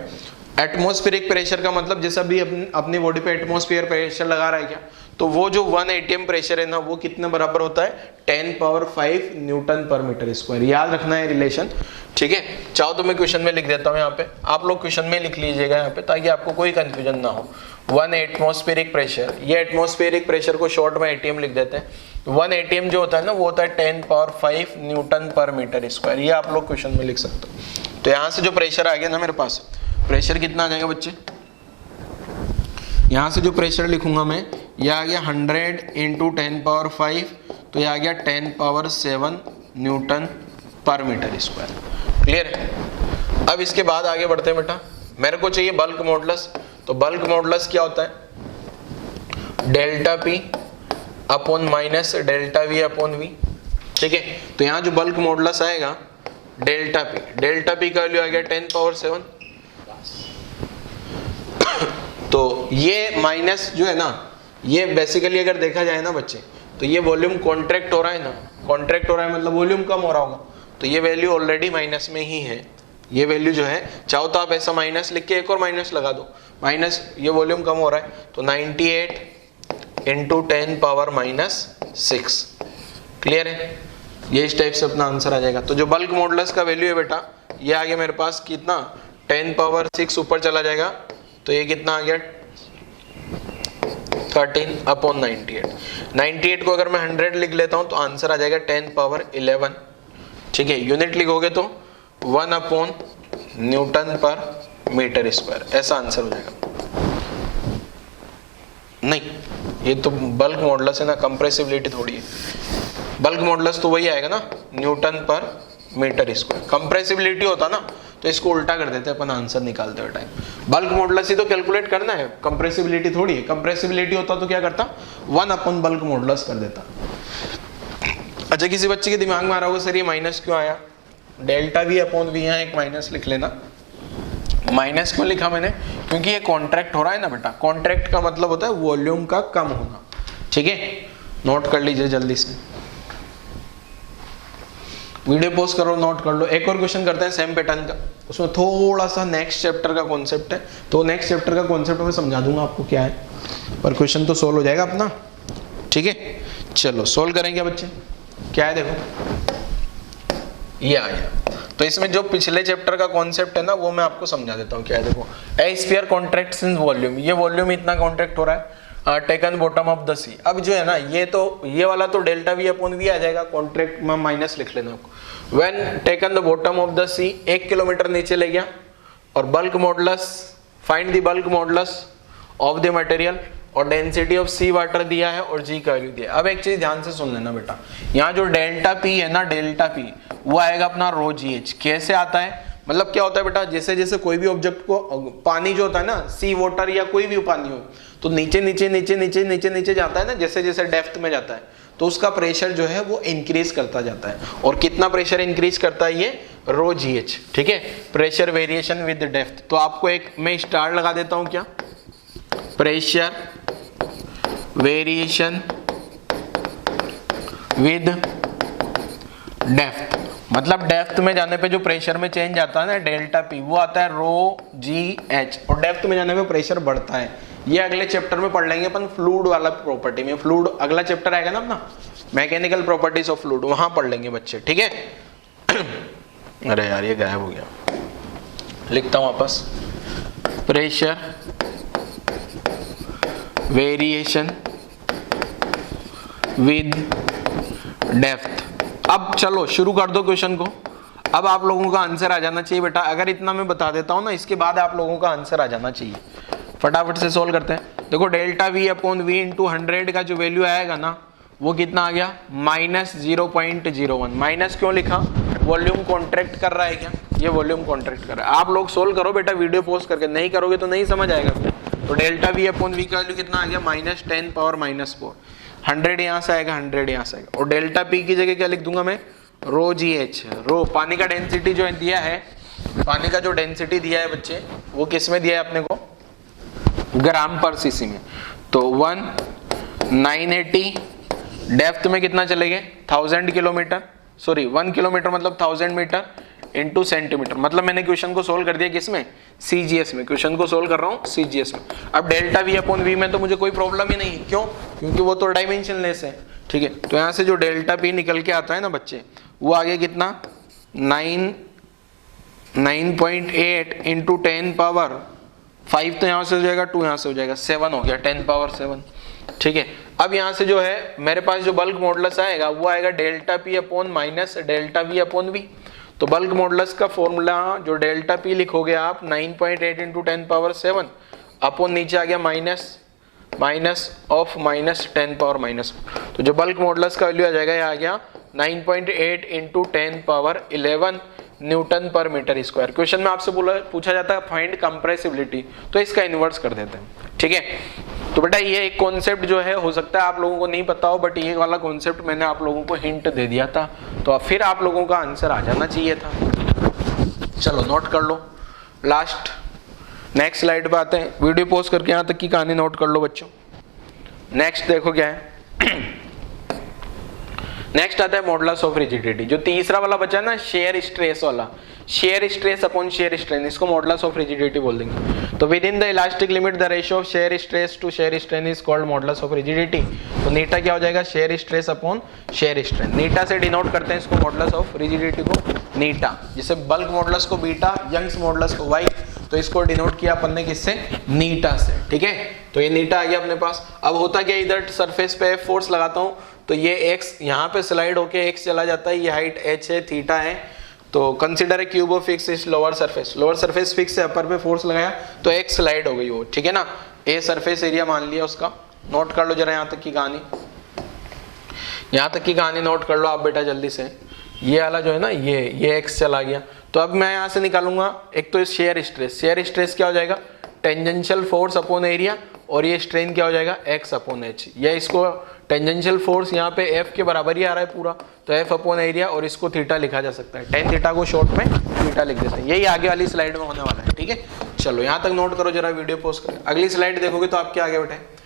एटमॉस्फेरिक प्रेशर का मतलब जैसा भी अपनी बॉडी पे एटमॉस्फेयर प्रेशर लगा रहा है क्या, तो वो जो 1 ATM प्रेशर है ना, वो कितने बराबर होता है 10⁵ न्यूटन पर मीटर स्क्वायर। याद रखना है रिलेशन, ठीक है। चाहो तो मैं क्वेश्चन में लिख देता हूँ, यहाँ पे आप लोग क्वेश्चन में लिख लीजिएगा यहाँ पे, ताकि आपको कोई कंफ्यूजन ना हो। 1 एटमॉस्फेरिक प्रेशर, ये एटमॉस्फेरिक प्रेशर को शॉर्ट में ATM लिख देते हैं। 1 ATM जो होता है ना, वो होता है 10⁵ न्यूटन पर मीटर स्क्वायर, ये आप लोग क्वेश्चन में लिख सकते हो। तो यहाँ से जो प्रेशर आ गया ना मेरे पास, प्रेशर कितना आ जाएगा बच्चे, यहाँ से जो प्रेशर लिखूंगा मैं, यह आ गया 100 इंटू 10⁵, तो यह आ गया 10⁷ न्यूटन पर मीटर स्क्वायर। क्लियर है। अब इसके बाद आगे बढ़ते हैं बेटा, मेरे को चाहिए बल्क मॉडुलस। तो बल्क मॉडुलस क्या होता है, delta p upon minus delta v upon v, ठीक है। तो यहाँ जो बल्क मॉडुलस आएगा डेल्टा पी का वैल्यू आ गया 10⁷। तो ये माइनस जो है ना, ये बेसिकली अगर देखा जाए ना बच्चे, तो ये वॉल्यूम कॉन्ट्रैक्ट हो रहा है ना, कॉन्ट्रैक्ट हो रहा है मतलब वॉल्यूम कम हो रहा होगा, तो ये वैल्यू ऑलरेडी माइनस में ही है। ये वैल्यू जो है, चाहो तो आप ऐसा माइनस लिख के एक और माइनस लगा दो, माइनस ये वॉल्यूम कम हो रहा है, तो 98 इंटू 10⁻⁻⁶। क्लियर है। ये इस टाइप से अपना आंसर आ जाएगा। तो जो बल्क मॉडुलस का वैल्यू है बेटा, ये आ गया मेरे पास कितना 10 पावर 6 ऊपर चला जाएगा, तो ये कितना आ गया 13/98। 98 को अगर मैं 100 लिख लेता हूं तो आंसर आ जाएगा 10 पावर 11। ठीक है, यूनिट लिखोगे तो 1/Nm/m², ऐसा आंसर हो जाएगा। नहीं, ये तो बल्क मॉडुलस है ना, कंप्रेसिबिलिटी थोड़ी है। बल्क मॉडुलस तो वही आएगा ना, Nm/m²। कंप्रेसिबिलिटी होता ना तो इसको उल्टा कर देते अपन आंसर निकालते हुए टाइम। बल्क मॉडुलस ही तो कैलकुलेट करना है, कंप्रेसिबिलिटी थोड़ी है। कंप्रेसिबिलिटी होता तो क्या करता, 1/बल्क मॉडुलस कर देता। अच्छा, किसी बच्चे के दिमाग में आ रहा होगा सर ये माइनस क्यों आया, डेल्टा V/V, यहाँ एक माइनस लिख लेना। माइनस क्यों लिखा मैंने, क्योंकि ये कॉन्ट्रैक्ट हो रहा है ना बेटा। कॉन्ट्रैक्ट का मतलब होता है वॉल्यूम का कम होना। ठीक है, नोट कर लीजिए जल्दी से, वीडियो पॉज करो, नोट कर लो। एक और क्वेश्चन करते हैं सेम पैटर्न का, उसमें थोड़ा सा नेक्स्ट चैप्टर का कॉन्सेप्ट है, तो नेक्स्ट चैप्टर का कॉन्सेप्ट मैं समझा दूंगा आपको क्या है, पर क्वेश्चन तो सोल्व हो जाएगा अपना। ठीक है, चलो सोल्व करेंगे बच्चे। क्या है देखो, ये आया। तो इसमें जो पिछले चैप्टर का कॉन्सेप्ट है ना, वो मैं आपको समझा देता हूँ। क्या है देखो, ए स्फीयर कॉन्ट्रैक्ट्स इन वॉल्यूम, ये वॉल्यूम इतना कॉन्ट्रैक्ट हो रहा है, टेकन बॉटम ऑफ द सी। अब जो है ना, ये वाला तो डेल्टा V/V आ जाएगा, कॉन्ट्रैक्ट में माइनस लिख लेना आपको। When taken the bottom of the sea, 1 kilometer नीचे ले गया, और bulk modulus, find the bulk modulus of the material, और डेंसिटी ऑफ सी वाटर दिया है, और जी का वैल्यू दिया है। अब एक चीज ध्यान से सुन लेना बेटा, यहाँ जो डेल्टा P है ना, डेल्टा P वो आएगा अपना रो GH। कैसे आता है, मतलब क्या होता है बेटा, जैसे जैसे कोई भी ऑब्जेक्ट को, पानी जो होता है ना, सी वाटर या कोई भी पानी हो, तो नीचे नीचे नीचे नीचे नीचे नीचे जाता है ना, जैसे जैसे डेप्थ में जाता है, तो उसका प्रेशर जो है वो इंक्रीज करता जाता है। और कितना प्रेशर इंक्रीज करता है, ये रो GH। ठीक है, प्रेशर वेरिएशन विद डेप्थ। तो आपको एक मैं स्टार लगा देता हूं, क्या, प्रेशर वेरिएशन विद डेप्थ, मतलब डेप्थ में जाने पे जो प्रेशर में चेंज आता है ना, डेल्टा P, वो आता है रो GH, और डेप्थ में जाने पे प्रेशर बढ़ता है। ये अगले चैप्टर में पढ़ लेंगे अपन, फ्लूइड वाला प्रॉपर्टी में। फ्लूइड अगला चैप्टर आएगा ना अपना, मैकेनिकल प्रॉपर्टीज ऑफ फ्लूइड, वहां पढ़ लेंगे बच्चे। ठीक है, अरे यार ये गायब हो गया, लिखता हूं वापस, प्रेशर वेरिएशन विद डेप्थ। अब चलो शुरू कर दो क्वेश्चन को। अब आप लोगों का आंसर आ जाना चाहिए बेटा, अगर इतना मैं बता देता हूं ना, इसके बाद आप लोगों का आंसर आ जाना चाहिए। फटाफट से सोल्व करते हैं। देखो, डेल्टा V/V इंटू 100 का जो वैल्यू आएगा ना, वो कितना आ गया, -0.01। माइनस क्यों लिखा, वॉल्यूम कॉन्ट्रैक्ट कर रहा है क्या, ये वॉल्यूम कॉन्ट्रैक्ट कर रहा है। आप लोग सोल्व करो बेटा, वीडियो पॉज करके, नहीं करोगे तो नहीं समझ आएगा। तो डेल्टा V/V का वैल्यू कितना आ गया, -10 पावर -4। 100 यहाँ से आएगा, 100 यहाँ से आएगा, और डेल्टा P की जगह क्या लिख दूंगा मैं, रो GH। रो पानी का डेंसिटी जो दिया है, पानी का जो डेंसिटी दिया है बच्चे, वो किस में दिया है अपने को, ग्राम पर सीसी में। तो 1980, डेप्थ में कितना चले गए, 1000 किलोमीटर, सॉरी 1 किलोमीटर मतलब 1000 मीटर इंटू सेंटीमीटर। मतलब मैंने क्वेश्चन को सोल्व कर दिया किसमें, CGS में। क्वेश्चन को सोल्व कर रहा हूँ CGS में। अब डेल्टा V/V में तो मुझे कोई प्रॉब्लम ही नहीं, क्यों, क्योंकि वो तो डायमेंशनलेस है। ठीक है, तो यहाँ से जो डेल्टा P निकल के आता है ना बच्चे, वो आगे कितना 9.8 इंटू 10 पावर 5, तो यहाँ से हो जाएगा 2, यहाँ से हो जाएगा 7, हो गया 10 पावर 7। ठीक है, अब यहाँ से जो है मेरे पास जो बल्क मॉडुलस आएगा, वो आएगा delta P upon minus delta V/V। तो बल्क मॉडुलस का फॉर्मूला जो डेल्टा P लिखोगे आप 9.8 इंटू 10 पावर 7 अपॉन नीचे आ गया माइनस ऑफ -10 पावर -। तो जो बल्क मॉडुलस का वैल्यू आ जाएगा, ये आ गया 9.8 इंटू 10 पावर 11 Nm/m²। क्वेश्चन में आपसे पूछा जाता है फाइंड कंप्रेसिबिलिटी, तो इसका इन्वर्स कर देते हैं। ठीक है, तो बेटा ये एक कॉन्सेप्ट जो है, हो सकता है आप लोगों को नहीं पता हो, बट ये वाला कॉन्सेप्ट मैंने आप लोगों को हिंट दे दिया था, तो फिर आप लोगों का आंसर आ जाना चाहिए था। चलो नोट कर लो, लास्ट नेक्स्ट स्लाइड पे आते हैं। वीडियो पॉज करके यहाँ तक की कहानी नोट कर लो बच्चों। नेक्स्ट देखो क्या है, नेक्स्ट आता है मॉडुलस ऑफ रिजिडिटी, जो तीसरा वाला बचा ना शेयर स्ट्रेस वाला, shear stress upon shear strain, इसको मॉडुलस ऑफ रिजिडिटी बोल देंगे। तो within the elastic limit the ratio of shear stress to shear strain is called modulus of rigidity. तो नीटा क्या हो जाएगा, shear stress upon shear strain. नीटा से डिनोट करते हैं इसको, मॉडुलस ऑफ रिजिडिटी को नीटा, जैसे बल्क मॉडुलस को बीटा, यंग्स मॉडुलस को वाई, तो इसको डिनोट किया अपन ने किससे, नीटा से, ठीक है। तो ये नीटा आ गया अपने पास। अब होता क्या, इधर सरफेस पे फोर्स लगाता हूँ तो ये x यहाँ पे स्लाइड होके x चला जाता है, ये हाइट h है, थीटा है। तो consider a cube of fix is lower surface, lower surface fix है, अपर पे फोर्स लगाया तो x स्लाइड हो गई वो, ठीक है ना। a सरफेस एरिया मान लिया उसका, नोट कर लो जरा यहाँ तक की कहानी, यहाँ तक की कहानी नोट कर लो आप बेटा जल्दी से। ये वाला जो है ना, ये x चला गया, तो अब मैं यहाँ से निकालूंगा एक तो शेयर स्ट्रेस, शेयर स्ट्रेस क्या हो जाएगा, टेंजेंशियल फोर्स अपॉन एरिया, और ये स्ट्रेन क्या हो जाएगा, x अपॉन h। या इसको टेंजेंशियल फोर्स यहाँ पे f के बराबर ही आ रहा है पूरा, तो f अपॉन एरिया, और इसको थीटा लिखा जा सकता है, टेन थीटा को शॉर्ट में थीटा लिख देते हैं। यही आगे वाली स्लाइड में होने वाला है, ठीक है। चलो यहाँ तक नोट करो जरा, वीडियो पॉज करें, अगली स्लाइड देखोगे तो आपके आगे बैठे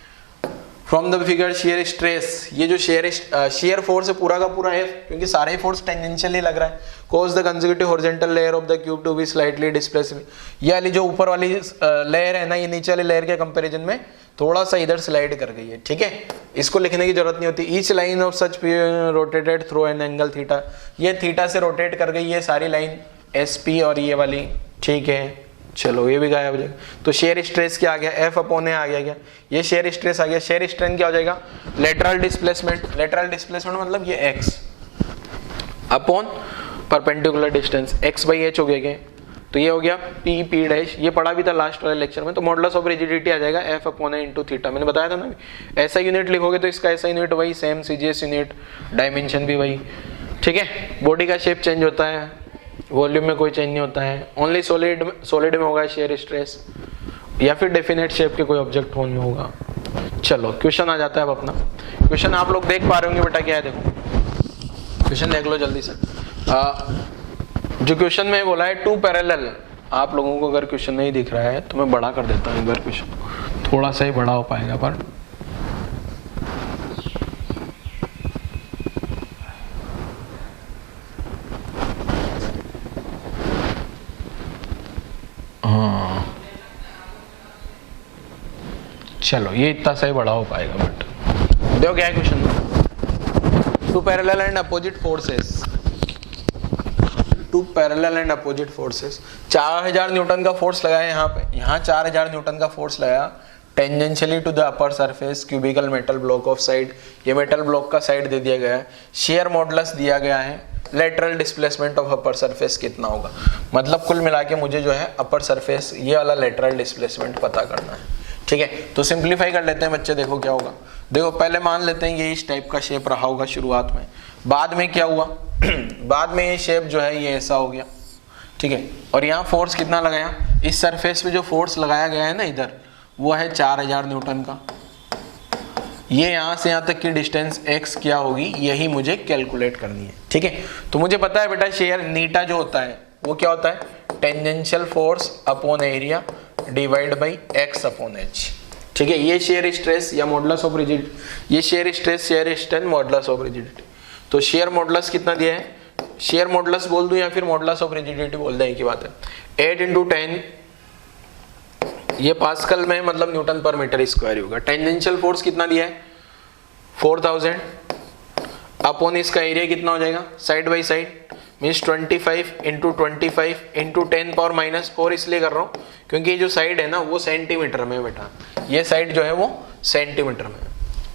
from the figure shear stress, ये जो शेयर फोर्स है पूरा का पूरा F, क्योंकि सारे ही फोर्स टेंजेंशियल ही लग रहा है, cause the consecutive horizontal layer of the cube to be slightly displaced. ये वाली जो ऊपर वाली लेयर है ना, ये नीचे वाली लेयर के कंपैरिजन में थोड़ा सा इधर स्लाइड कर गई है, ठीक है। इसको लिखने की जरूरत नहीं होती। Each line of such rotated through an angle theta, ये थीटा से रोटेट कर गई है सारी लाइन SP और ये वाली, ठीक है। चलो ये भी गायब हो जाएगा। तो शेयर स्ट्रेस क्या आ गया, F अपॉन ए आ गया, क्या ये शेयर स्ट्रेस आ गया। शेयर स्ट्रेन क्या हो जाएगा, लेटरल डिस्प्लेसमेंट, लेटरल डिस्प्लेसमेंट मतलब ये x upon perpendicular distance x by h हो गया क्या, तो ये हो गया p डैश, ये पढ़ा भी था लास्ट वाले लेक्चर में। तो मॉडुलस ऑफ रिजिडिटी आ जाएगा F upon a into theta, मैंने बताया था ना। ऐसा यूनिट लिखोगे तो इसका ऐसा यूनिट वही सेम, CGS यूनिट, डायमेंशन भी वही, ठीक है। बॉडी का शेप चेंज होता है, वॉल्यूम में कोई चेंज नहीं होता है, ओनली सॉलिड में होगा शेयर स्ट्रेस, या फिर डेफिनेट शेप के कोई ऑब्जेक्ट होने में होगा। चलो क्वेश्चन आ जाता है अब अपना। क्वेश्चन आप लोग देख पा रहे होंगे बेटा, क्या है देखो, क्वेश्चन देख लो जल्दी से। जो क्वेश्चन में बोला है टू पैरेलल, आप लोगों को अगर क्वेश्चन नहीं दिख रहा है तो मैं बड़ा कर देता हूँ एक बार, क्वेश्चन थोड़ा सा ही बड़ा हो पाएगा पर चलो ये इतना सही बड़ा हो पाएगा, बट देखो क्या है क्वेश्चन में, two parallel and opposite forces, two parallel and opposite forces, 4000 newton का फोर्स लगाया यहाँ पे, यहाँ 4000 न्यूटन का फोर्स लगाया tangentially to the upper surface cubical metal block of side, ये मेटल ब्लॉक का साइड दे दिया गया है, शेयर मॉडुलस दिया गया है, lateral displacement of upper surface कितना होगा, मतलब कुल मिला के मुझे जो है अपर सरफेस ये वाला लेटरल डिस्प्लेसमेंट पता करना है, ठीक है। तो सिंप्लीफाई कर लेते हैं बच्चे, देखो क्या होगा। देखो पहले मान लेते हैं ये इस टाइप का शेप रहा होगा शुरुआत में, बाद में क्या हुआ बाद में ये शेप जो है ये ऐसा हो गया, ठीक है। और यहाँ फोर्स कितना लगाया, इस सरफेस पे जो फोर्स लगाया गया है ना इधर, वो है 4000 न्यूटन का। ये यहाँ से यहाँ तक की डिस्टेंस x क्या होगी, यही मुझे कैलकुलेट करनी है, ठीक है। तो मुझे पता है बेटा शेयर नीटा जो होता है वो क्या होता है, tangential force upon area divide by x upon h, ठीक है। ये शेयर स्ट्रेस या मॉडुलस ऑफ रिजिडिटी, ये shear stress shear strain modulus of rigidity. तो शेयर मॉडुलस कितना दिया है, शेयर मॉडुलस बोल दूं या फिर मॉडुलस ऑफ रिजिडिटी बोल दें, एक ही बात है। 8 × 10, ये पास्कल में मतलब न्यूटन पर मीटर स्क्वायर होगा। टेंजेंशियल फोर्स कितना दिया है 4000 अपॉन इसका एरिया कितना हो जाएगा साइड बाई साइड, मीन्स 25 × 25 × 10⁻⁴ इसलिए कर रहा हूँ क्योंकि ये जो साइड है ना वो सेंटीमीटर में बेटा, ये साइड जो है वो सेंटीमीटर में,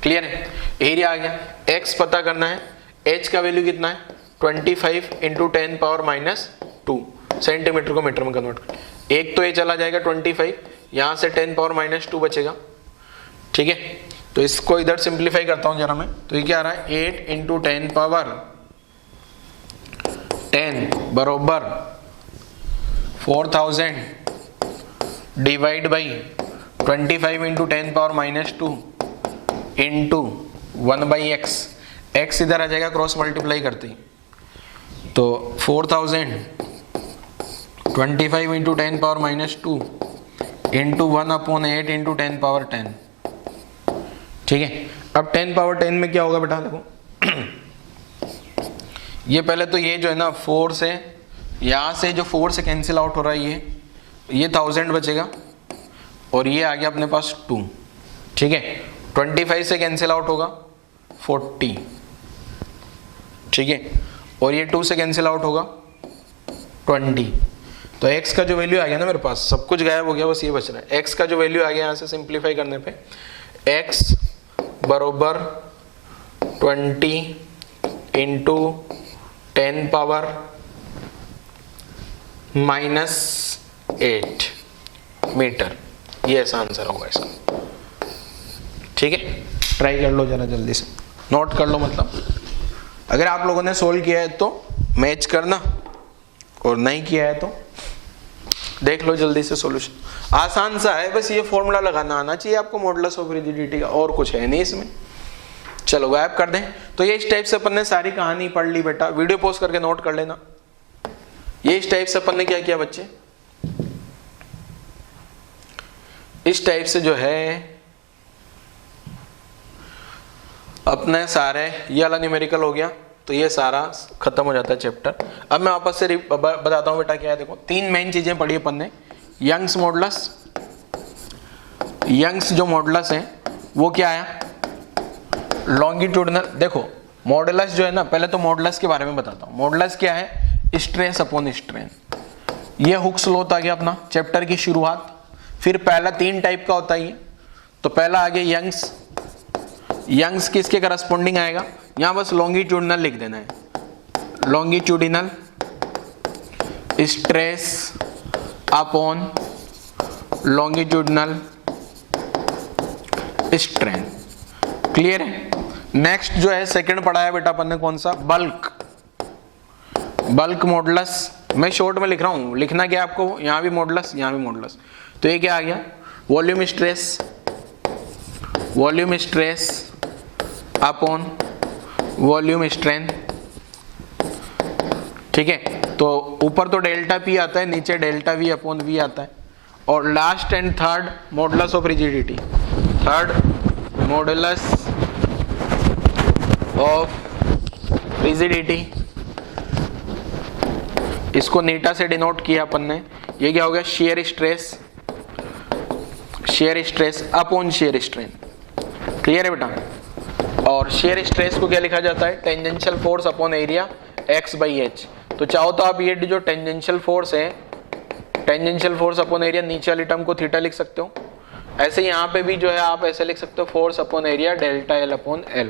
क्लियर है। एरिया आ गया, x पता करना है, h का वैल्यू कितना है 25 × 10⁻², सेंटीमीटर को मीटर में कन्वर्ट कर, एक तो ये चला जाएगा 25, यहाँ से 10⁻² बचेगा, ठीक है। तो इसको इधर सिंप्लीफाई करता हूँ जरा मैं, तो ये क्या आ रहा है 8 × 10⁻10 बरोबर 4000 divide by 25 × 10⁻² into 1/x, x इधर आ जाएगा क्रॉस मल्टीप्लाई करते ही, तो 4000 25 × 10⁻² इंटू 1/8 × 10⁻10, ठीक है। अब 10⁻10 में क्या होगा बेटा देखो ये पहले तो ये जो है ना फोर्स है, यहाँ से जो फोर्स है कैंसिल आउट हो रहा है, ये 1000 बचेगा और ये आ गया अपने पास 2, ठीक है। 25 से कैंसिल आउट होगा 40, ठीक है, और ये 2 से कैंसिल आउट होगा 20। तो x का जो वैल्यू आ गया ना मेरे पास, सब कुछ गायब हो गया, बस ये बच रहा है। x का जो वैल्यू आ गया यहाँ से सिंप्लीफाई करने पे x बरोबर 20 इंटू 10 पावर -8 मीटर, ये ऐसा आंसर होगा इसका, ठीक है। ट्राई कर लो जरा जल्दी से, नोट कर लो, मतलब अगर आप लोगों ने सोल्व किया है तो मैच करना, और नहीं किया है तो देख लो जल्दी से सॉल्यूशन। आसान सा है, बस ये फॉर्मूला लगाना आना चाहिए आपको मॉडुलस ऑफ रिजिडिटी का, और कुछ है नहीं इसमें। चलो गायब कर दें। तो ये इस टाइप से अपन ने सारी कहानी पढ़ ली बेटा, वीडियो पॉज करके नोट कर लेना। ये इस टाइप से अपन ने क्या किया बच्चे, इस टाइप से जो है अपने सारे, ये वाला न्यूमेरिकल हो गया, तो ये सारा खत्म हो जाता है चैप्टर। अब मैं वापस से बताता हूँ बेटा क्या है। देखो 3 मेन चीजें पढ़ी अपन ने। यंग्स मॉडुलस, यंग्स जो मॉडुलस है वो क्या है, लॉन्गिट्यूडनल। देखो मॉडुलस जो है ना, पहले तो मॉडुलस के बारे में बताता हूँ। मॉडुलस क्या है, स्ट्रेस अपॉन स्ट्रेन। ये हुक्स लॉ होता गया अपना चैप्टर की शुरुआत। फिर पहला 3 टाइप का होता है ये। तो पहला आगे यंग्स, यंग्स किसके करस्पॉन्डिंग आएगा, यहां बस लॉन्गिट्यूडनल लिख देना है, longitudinal stress upon longitudinal strain. Clear है। नेक्स्ट जो है सेकंड पढ़ा है बेटा अपन ने, कौन सा, बल्क, बल्क मॉडुलस। मैं शॉर्ट में लिख रहा हूं, लिखना क्या आपको, यहां भी मॉडुलस यहां भी मॉडुलस। तो ये क्या आ गया, volume stress, volume stress upon volume strain, ठीक है। तो ऊपर तो डेल्टा पी आता है, नीचे डेल्टा वी अपॉन वी आता है। और last and third modulus of rigidity, third modulus of rigidity, इसको नीटा से डिनोट किया अपन ने। ये क्या हो गया, shear stress, share stress upon shear strain. Clear है बेटा। और शेयर स्ट्रेस को क्या लिखा जाता है, tangential force upon area x/h। तो चाहो तो आप ये जो टेंजेंशियल फोर्स है, टेंजेंशियल फोर्स अपॉन एरिया, नीचे वाली टर्म को थीटा लिख सकते हो। ऐसे यहाँ पे भी जो है आप ऐसे लिख सकते हो, force upon area delta L upon L।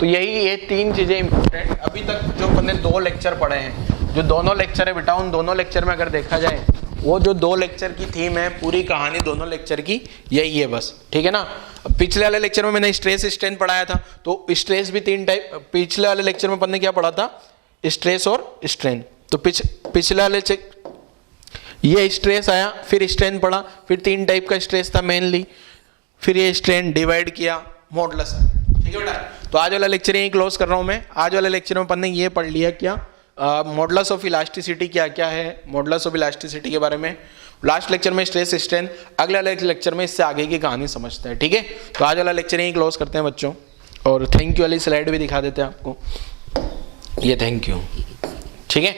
तो यही ये 3 चीजें इंपॉर्टेंट अभी तक जो अपन ने 2 लेक्चर पढ़े हैं, जो दोनों लेक्चर है बेटा, उन दोनों लेक्चर में अगर देखा जाए, वो जो 2 लेक्चर की थीम है, पूरी कहानी दोनों लेक्चर की यही है बस, ठीक है ना। पिछले वाले लेक्चर में मैंने स्ट्रेस स्ट्रेन पढ़ाया था, तो स्ट्रेस भी 3 टाइप, पिछले वाले लेक्चर में अपन ने क्या पढ़ा था, स्ट्रेस और स्ट्रेन। तो पिछले वाले ये स्ट्रेस आया, फिर स्ट्रेन पढ़ा, फिर 3 टाइप का स्ट्रेस था मेनली, फिर ये स्ट्रेन डिवाइड किया, मॉडुलस, ठीक है बेटा। तो आज वाला लेक्चर यही क्लोज कर रहा हूं मैं। आज वाले लेक्चर में अपन ने ये पढ़ लिया क्या, मॉडुलस ऑफ इलास्टिसिटी क्या क्या है, मॉडुलस ऑफ इलास्टिसिटी के बारे में। लास्ट लेक्चर में स्ट्रेस स्ट्रेन, अगला लेक्चर में इससे आगे की कहानी समझते हैं, ठीक है। तो आज वाला लेक्चर यही क्लोज करते हैं बच्चों, और थैंक यू वाली स्लाइड भी दिखा देते हैं आपको, ये थैंक यू, ठीक है।